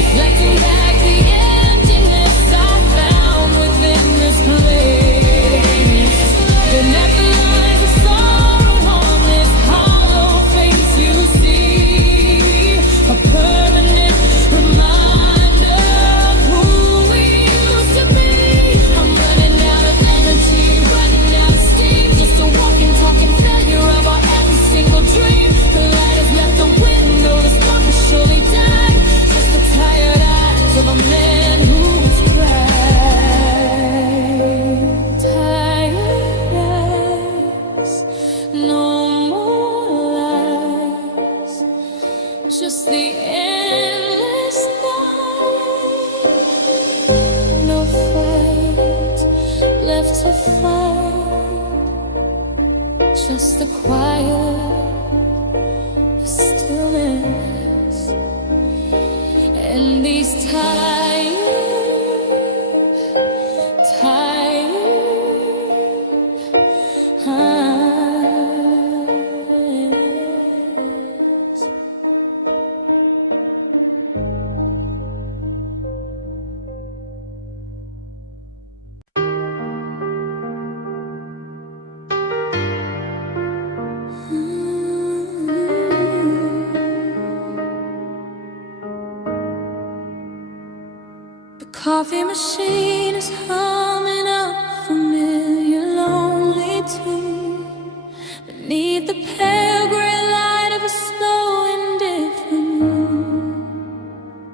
reflecting back the emptiness I found within this place. And at the lines of sorrow on this hollow face you see, a permanent reminder of who we used to be. I'm running out of energy, running out of steam, just a walking, talking failure of our every single dream. The light has left the window, the spark has surely died, just the tired eyes of a man who's cried. Tired eyes, no more lies, just the endless night. No fight left to fight, just the quiet, the stillness, and these tired, tired eyes. The coffee machine is humming up familiar lonely tune beneath the pale gray light of a slow indifferent moon.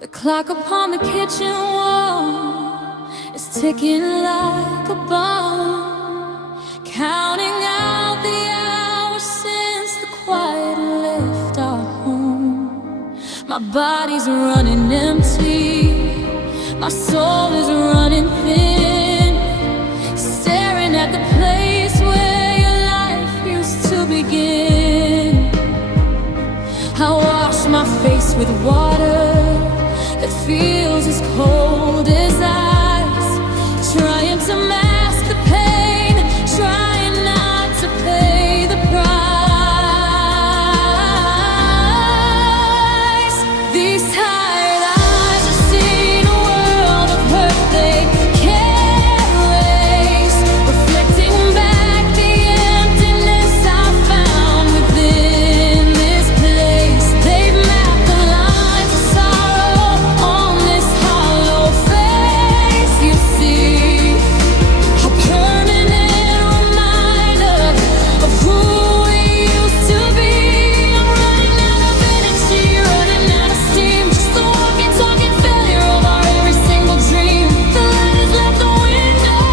The clock upon the kitchen wall is ticking like a bomb, counting out the hours since the quiet left our home. My body's running empty, my soul is running thin, staring at the place where your life used to begin. I wash my face with water that feels as cold as ice, trying to mask the pain, trying not to pay the price. These tired eyes have seen a world of hurt they can't erase, reflecting back the emptiness I found within this place. They've mapped the lines of sorrow on this hollow face you see, a permanent reminder of who we used to be. I'm running out of energy, running out of steam, just a walking, talking failure of our every single dream. The light has left the window,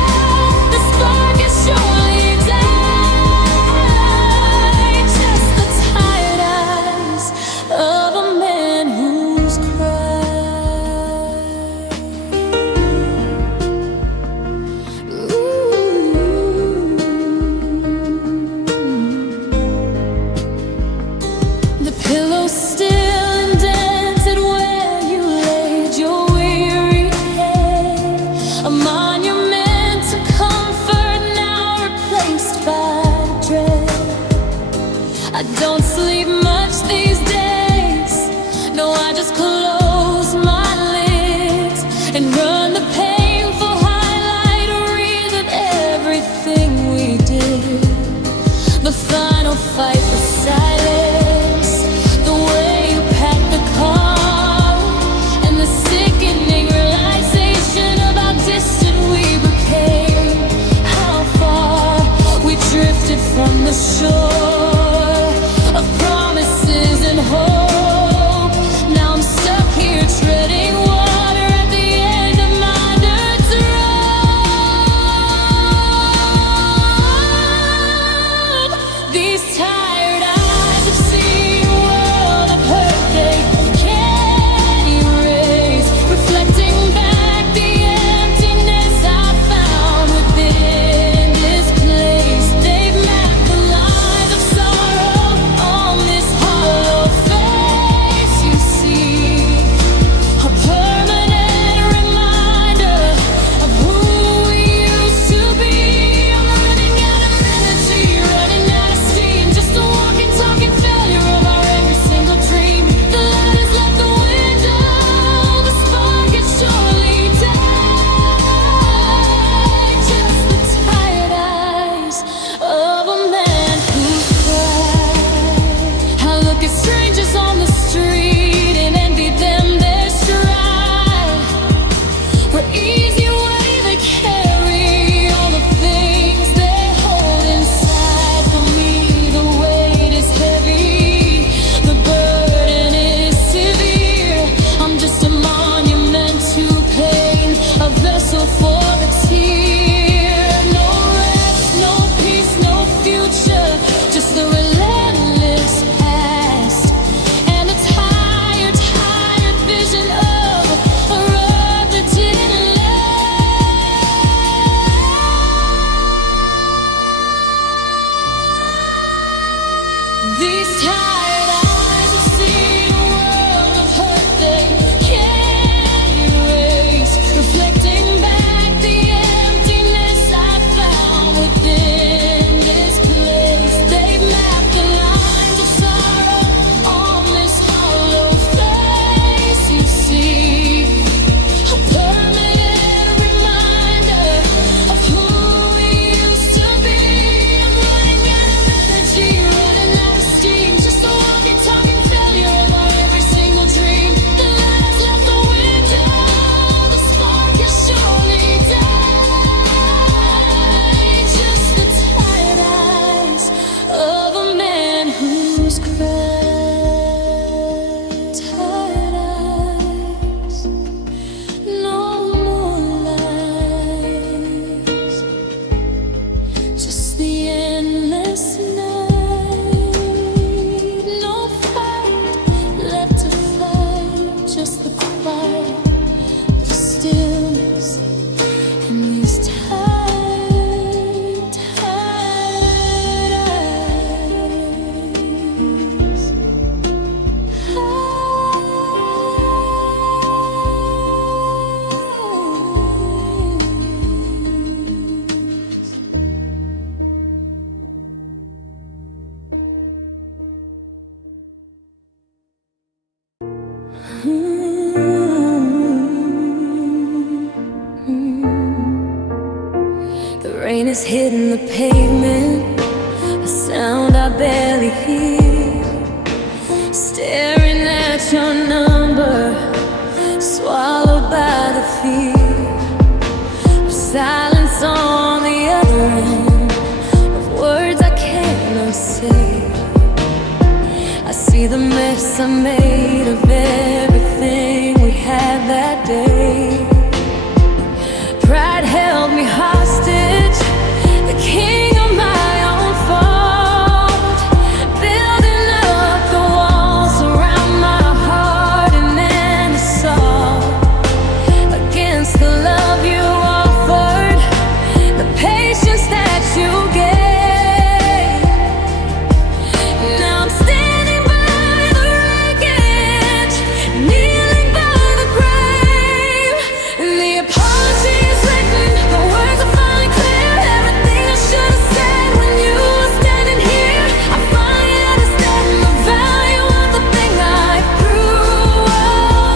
the spark is surely died, just the tired eyes of a man who's cried. The pillow's still indented where you laid your weary head, a monument to comfort now replaced by dread. I don't sleep much these days, no, I just close my lids and run the painful highlight reel of everything we did. The final fight for silence, the way you packed the car, and the sickening realization of how distant we became, how far we drifted from the shore of promises and hope. Now I'm stuck here treading water at the end of my rain is hitting the pavement, a sound I barely hear. Staring at your number, swallowed by the fear of silence on the other end, of words I cannot say. I see the mess I made of everything we had that day. Pride held me hostage, the king of my own fault, building up the walls around my heart and then assault against the love you offered, the patience that you gave. Now I'm standing by the wreckage, kneeling by the grave, and the apology is written, the words are finally clear. Everything I should have said when you were standing here, I finally understand the value of the thing I threw away.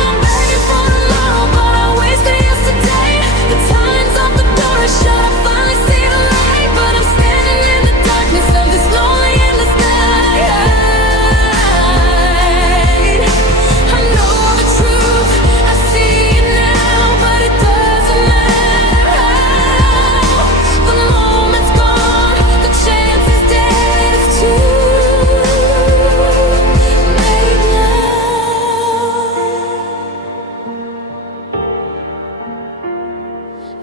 I'm begging for tomorrow, but I wasted yesterday. The time's off, the door is shut, I finally see the light, but I'm standing in the darkness of this lonely, endless night. I know the truth, I see it now, but it doesn't matter how. The moment's gone, the chance is dead, it's too late now.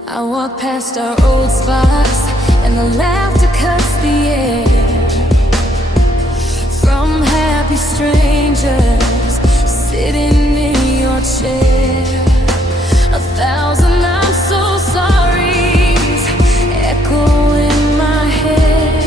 I walk past our old spots, and the laughter cuts the air. From happy strangers sitting in your chair, 1,000 I'm so sorry's echo in my head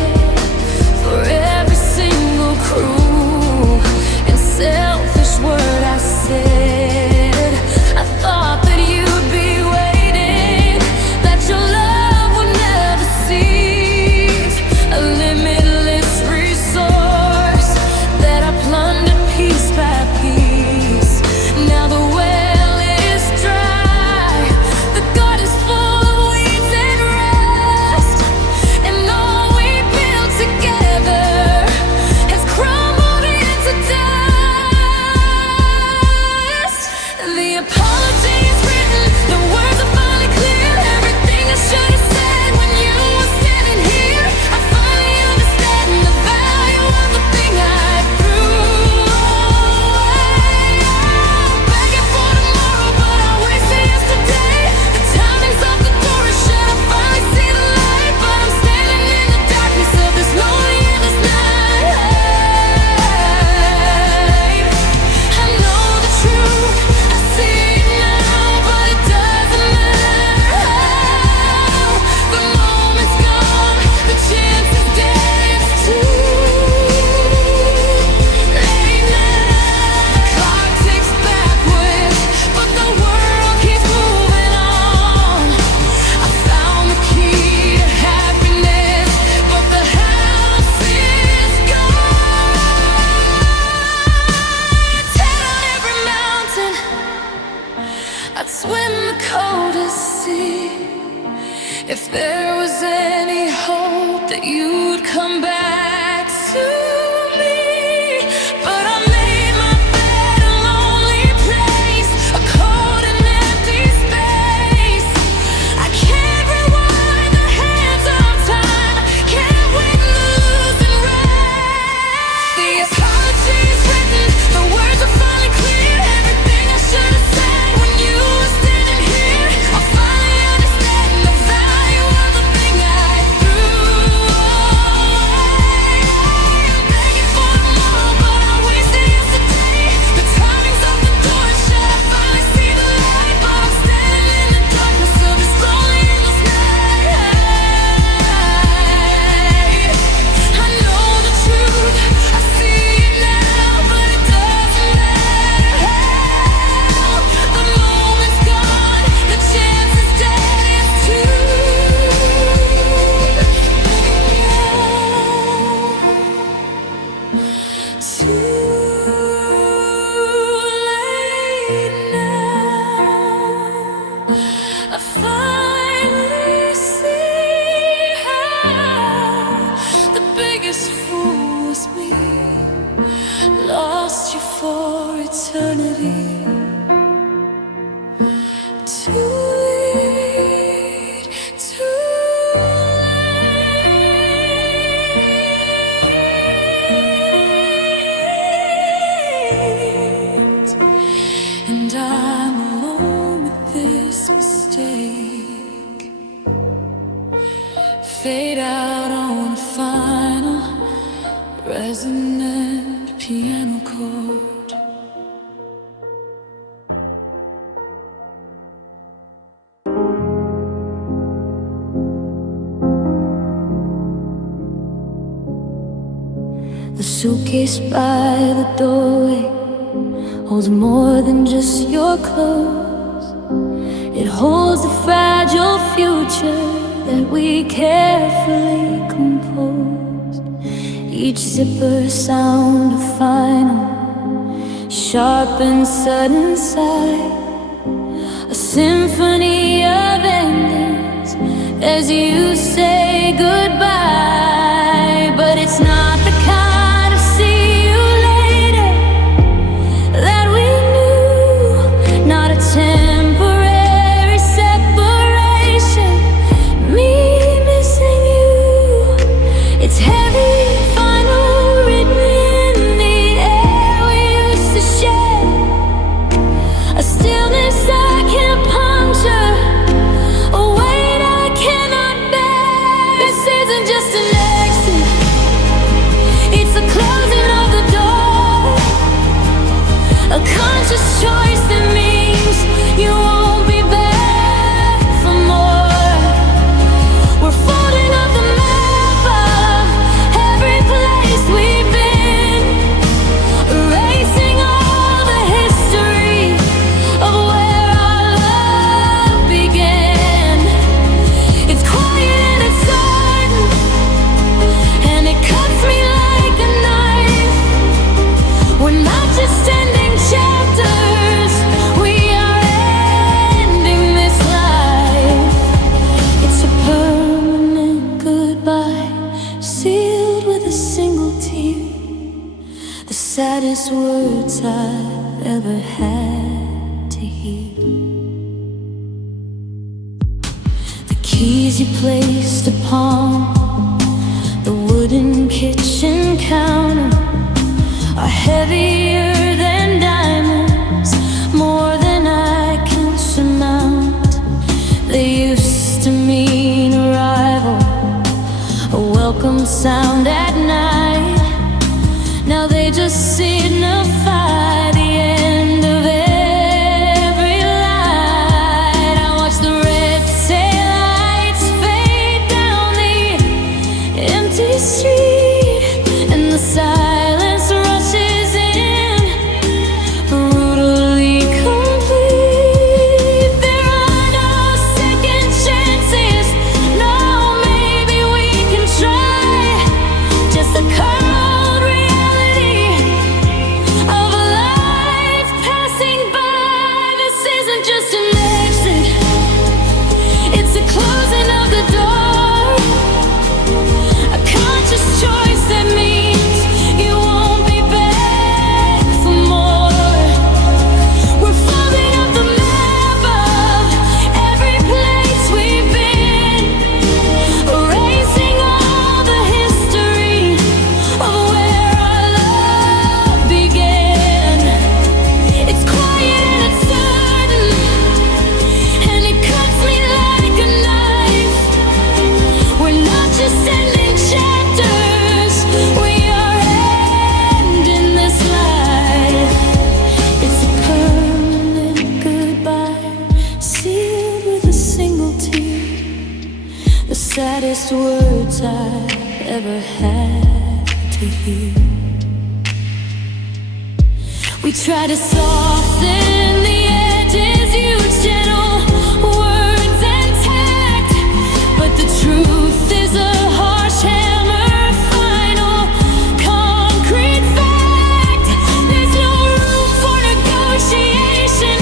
for every single cruel and selfish word I said. I thought that you'd be waiting, that your love would never cease, a limitless resource that I plundered piece by piece. Now the well is dry, the garden's full of weeds and rust, and all we built together has crumbled into dust. The apology is written, the words are finally clear. Everything I should have said when you were standing here, I finally understand the value of the thing I threw away. I'm begging for tomorrow, but I wasted yesterday. The timing's off, the door is shut, I finally see the light, but I'm standing in the darkness of this lonely, endless night. I know the truth, I see it now, but it doesn't matter how. The moment's gone, the chance is dead, it's too late now. The clock ticks backwards, but the world keeps moving on. I found the key to happiness, but the house is gone. Tear down every mountain, I'd swim the coldest sea if there was any hope that you'd come back to me. But I made my bed a lonely place, a cold and empty space. I can't rewind the hands of time, can't win the losing race. The apology is written, the words are finally clear. Everything I should have said when you were standing here, I finally understand the value of the thing I threw away. Too late, too late, and I'm alone with this mistake. Fade out on a final resonant piano chord. The suitcase by the doorway holds more than just your clothes. It holds the fragile future that we carefully composed. Each zipper sound a final, sharp and sudden sigh, a symphony of endings as you say goodbye. But it's not the kind of see you later that we knew, not a temporary separation, me missing you. It's heavy, final, written in the air we used to share, a stillness I can't puncture, a weight I cannot bear. This isn't just an exit, it's the closing of the door, a conscious choice that means you won't be back for more. We're folding up the map of every place we've been, erasing all the history of where our love began. It's quiet and it's sudden, and it cuts me like a knife. We're not just ending chapters, we are ending this life. It's a permanent goodbye, sealed with a single tear, the saddest words I've ever had to hear. The keys you placed upon the wooden kitchen counter are heavier than diamonds, more than I can surmount. They used to mean arrival, a welcome sound at night. Now they just signify the end of every light. I watch the red taillights fade down the empty street, and the silence rushes in, brutally complete. There are no second chances, no maybe we can try, just the cold reality of a life passing by. This isn't just an exit, it's the closing of the door, a conscious choice that means you won't be back for more. We're folding up the map of every place we've been, erasing all the history of where our love began. It's quiet and it's sudden, and it cuts me like a knife. We're not just ending chapters, we are ending this life. It's a permanent goodbye, sealed with a single tear, the saddest words I've ever had to hear. We try to soften the edges, use gentle words and tact, but the truth is a harsh hammer, final, concrete fact. There's no room for negotiation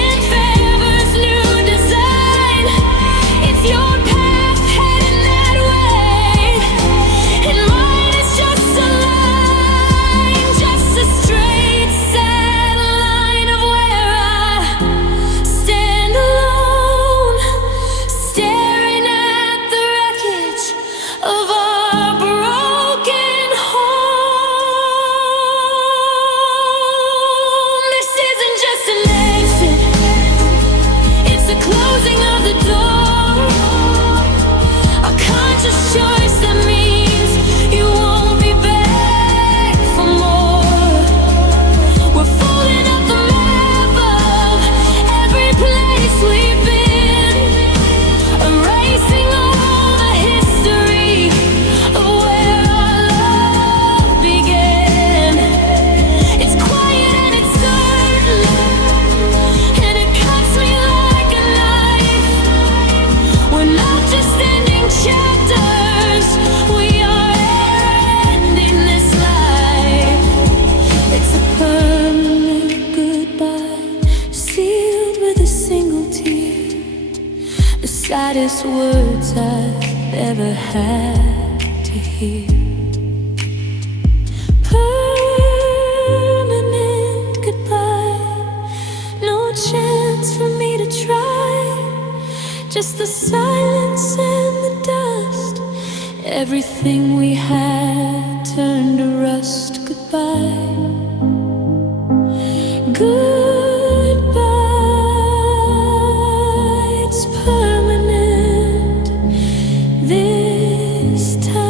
in Favor's new design. It's your path heading that way, and mine is just a line, just a straight sad line of where I saddest words I've ever had to hear. Permanent goodbye, no chance for me to try. Just the silence and the dust. Everything we had turned to rust. Goodbye. Goodbye, it's permanent this time.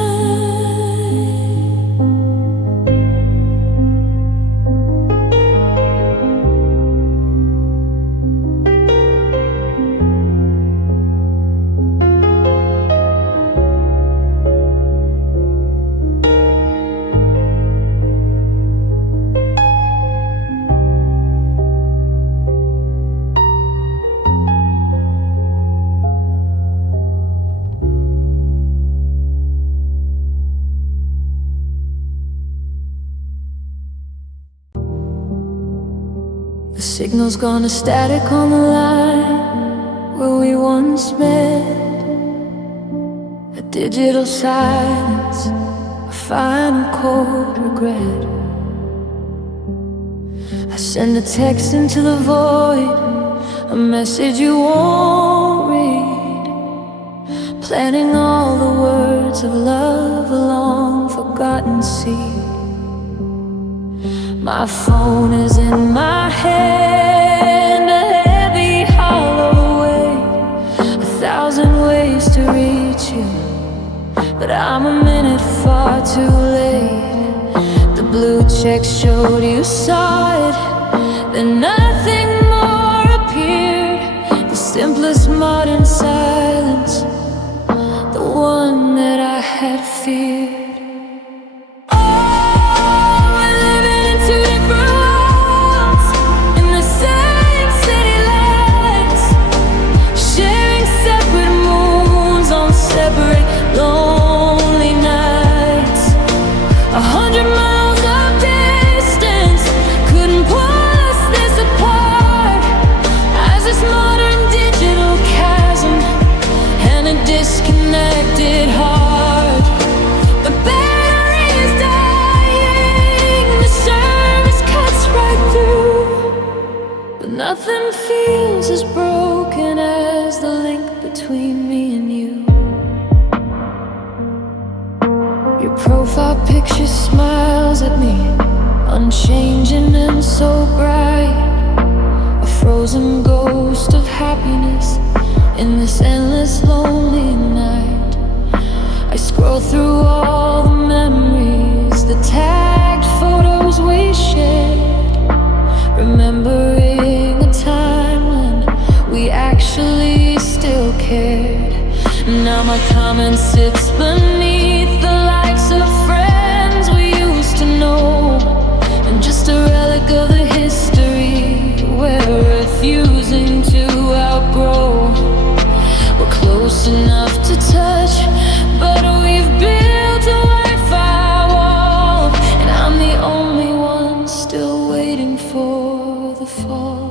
The signal's gone to static on the line where we once met. A digital silence, a final cold regret. I send a text into the void, a message you won't read, planting all the words of love, a long forgotten seed. My phone is in my hand, a heavy hollow weight, 1,000 ways to reach you, but I'm a minute far too late. The blue check showed you saw it, then nothing more appeared. The simplest modern silence, the one that I had feared. Lonely nights, 100 miles of distance couldn't pull us this apart. As this modern digital chasm and a disconnected heart. The battery is dying, the service cuts right through, but nothing feels as broken as the link between me and you. Your profile picture smiles at me, unchanging and so bright, a frozen ghost of happiness in this endless lonely night. I scroll through all the memories, the tagged photos we shared, remembering a time when we actually still cared. Now my comment sits beneath the likes of friends we used to know, and just a relic of the history we're refusing to outgrow. We're close enough to touch, but we've built a Wi-Fi wall, and I'm the only one still waiting for the fall.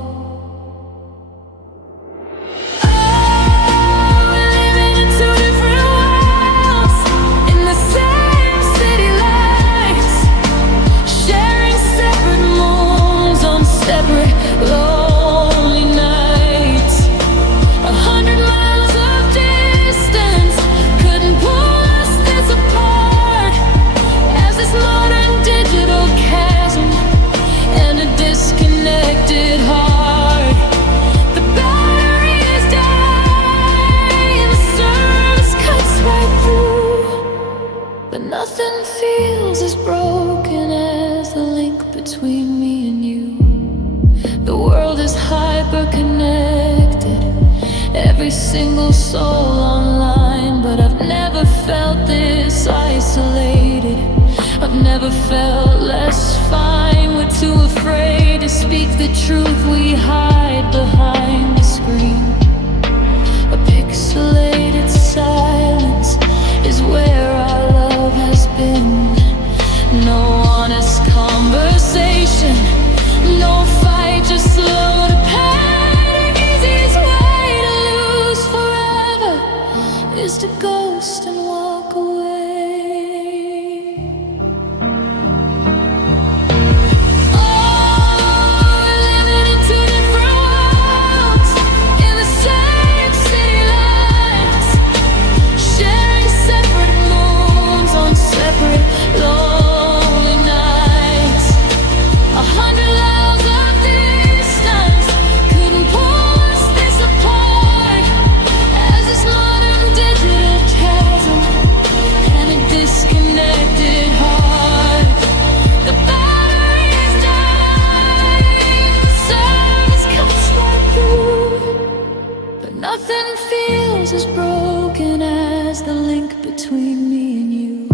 Lonely nights, 100 miles of distance couldn't pull us this apart. As this modern digital chasm and a disconnected heart. The battery is dying, the service cuts right through, but nothing feels as broken as the link between me and you. The world is hyper-connected, every single soul online, but I've never felt this isolated. I've never felt less fine. We're too afraid to speak the truth we hide behind the screen. A pixelated silence is where our love has been. No honest conversation, no fight, just slow to panic. Easiest way to lose forever. is as broken as the link between me and you.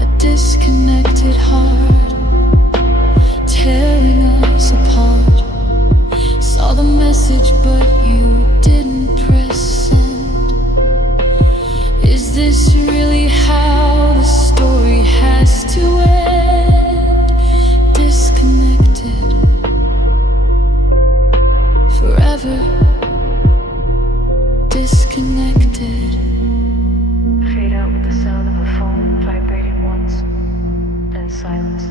A disconnected heart tearing us apart. Saw the message but you didn't press send. Is this really how the story has to end? Disconnected forever. Disconnected. Fade out with the sound of a phone vibrating once, then silence.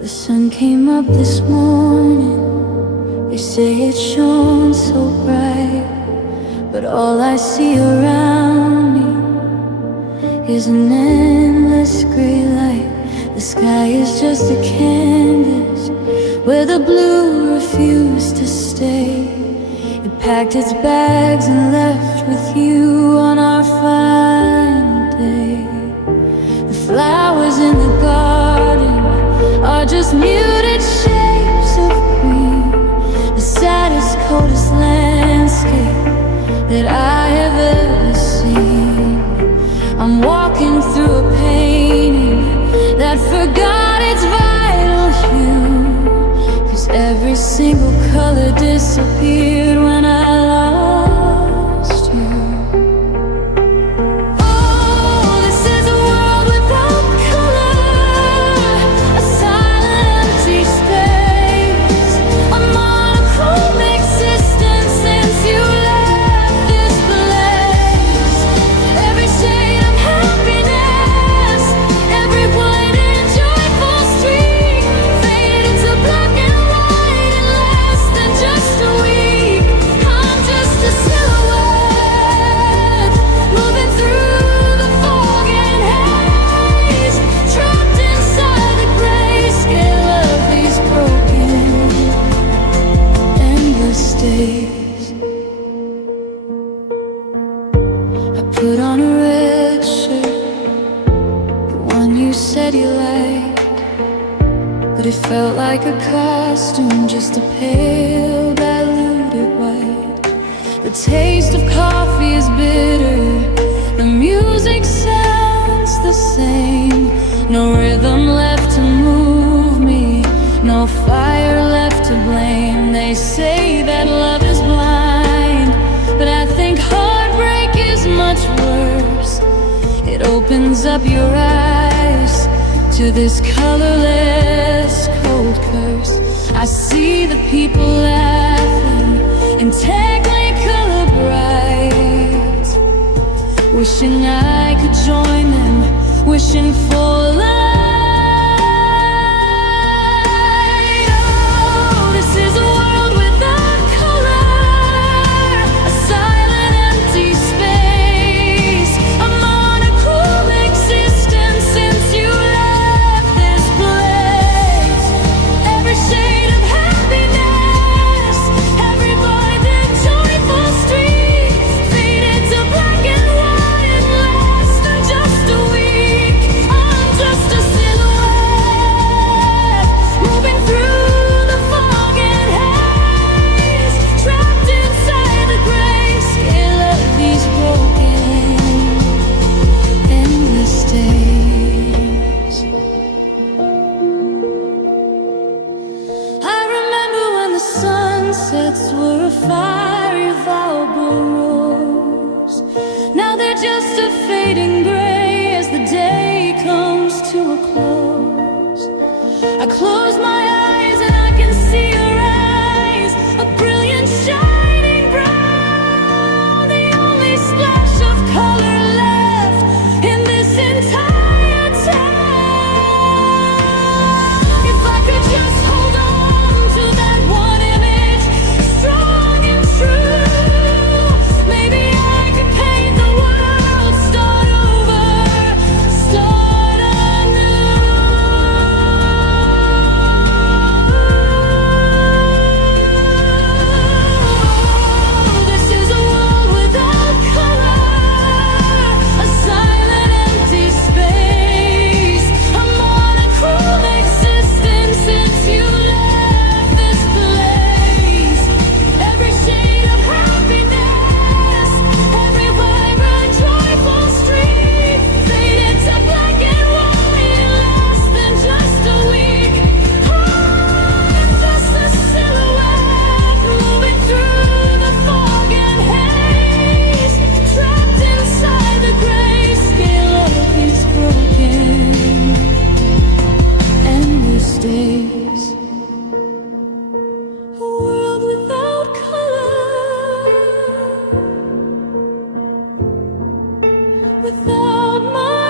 The sun came up this morning. They say it shone so bright, but all I see around me is an endless gray light. The sky is just a canvas where the blue refused to stay. It packed its bags and left with you on our final day. The flowers in the garden are just muted shapes of green, the saddest, coldest landscape that I have ever seen. I'm walking through a painting that forgot its vital hue, 'cause every single color disappeared when I lost you. Oh, this is a world without color, a silent empty space, a monochrome existence since you left this place. Every shade of happiness, every white and joyful streak faded to black and white in less than just a week. I'm just a silhouette moving through the fog and haze, trapped inside the grayscale of these broken, endless days. I put on a red shirt, the one you said you liked, but it felt like a costume, just a pale, diluted white. The taste of coffee is bitter, the music sounds the same. No rhythm left to move me, no fire left to blame. They say that love is blind, but I think heartbreak is much worse. It opens up your eyes to this colorless, cold curse. I see the people laughing in technicolor bright, wishing I could join them, wishing for light. Oh, this is a world without color, a silent empty space, a monochrome existence since you left this place. Every shade of happiness, every bright and joyful streak faded to black and white in less than just a week. I'm just a without my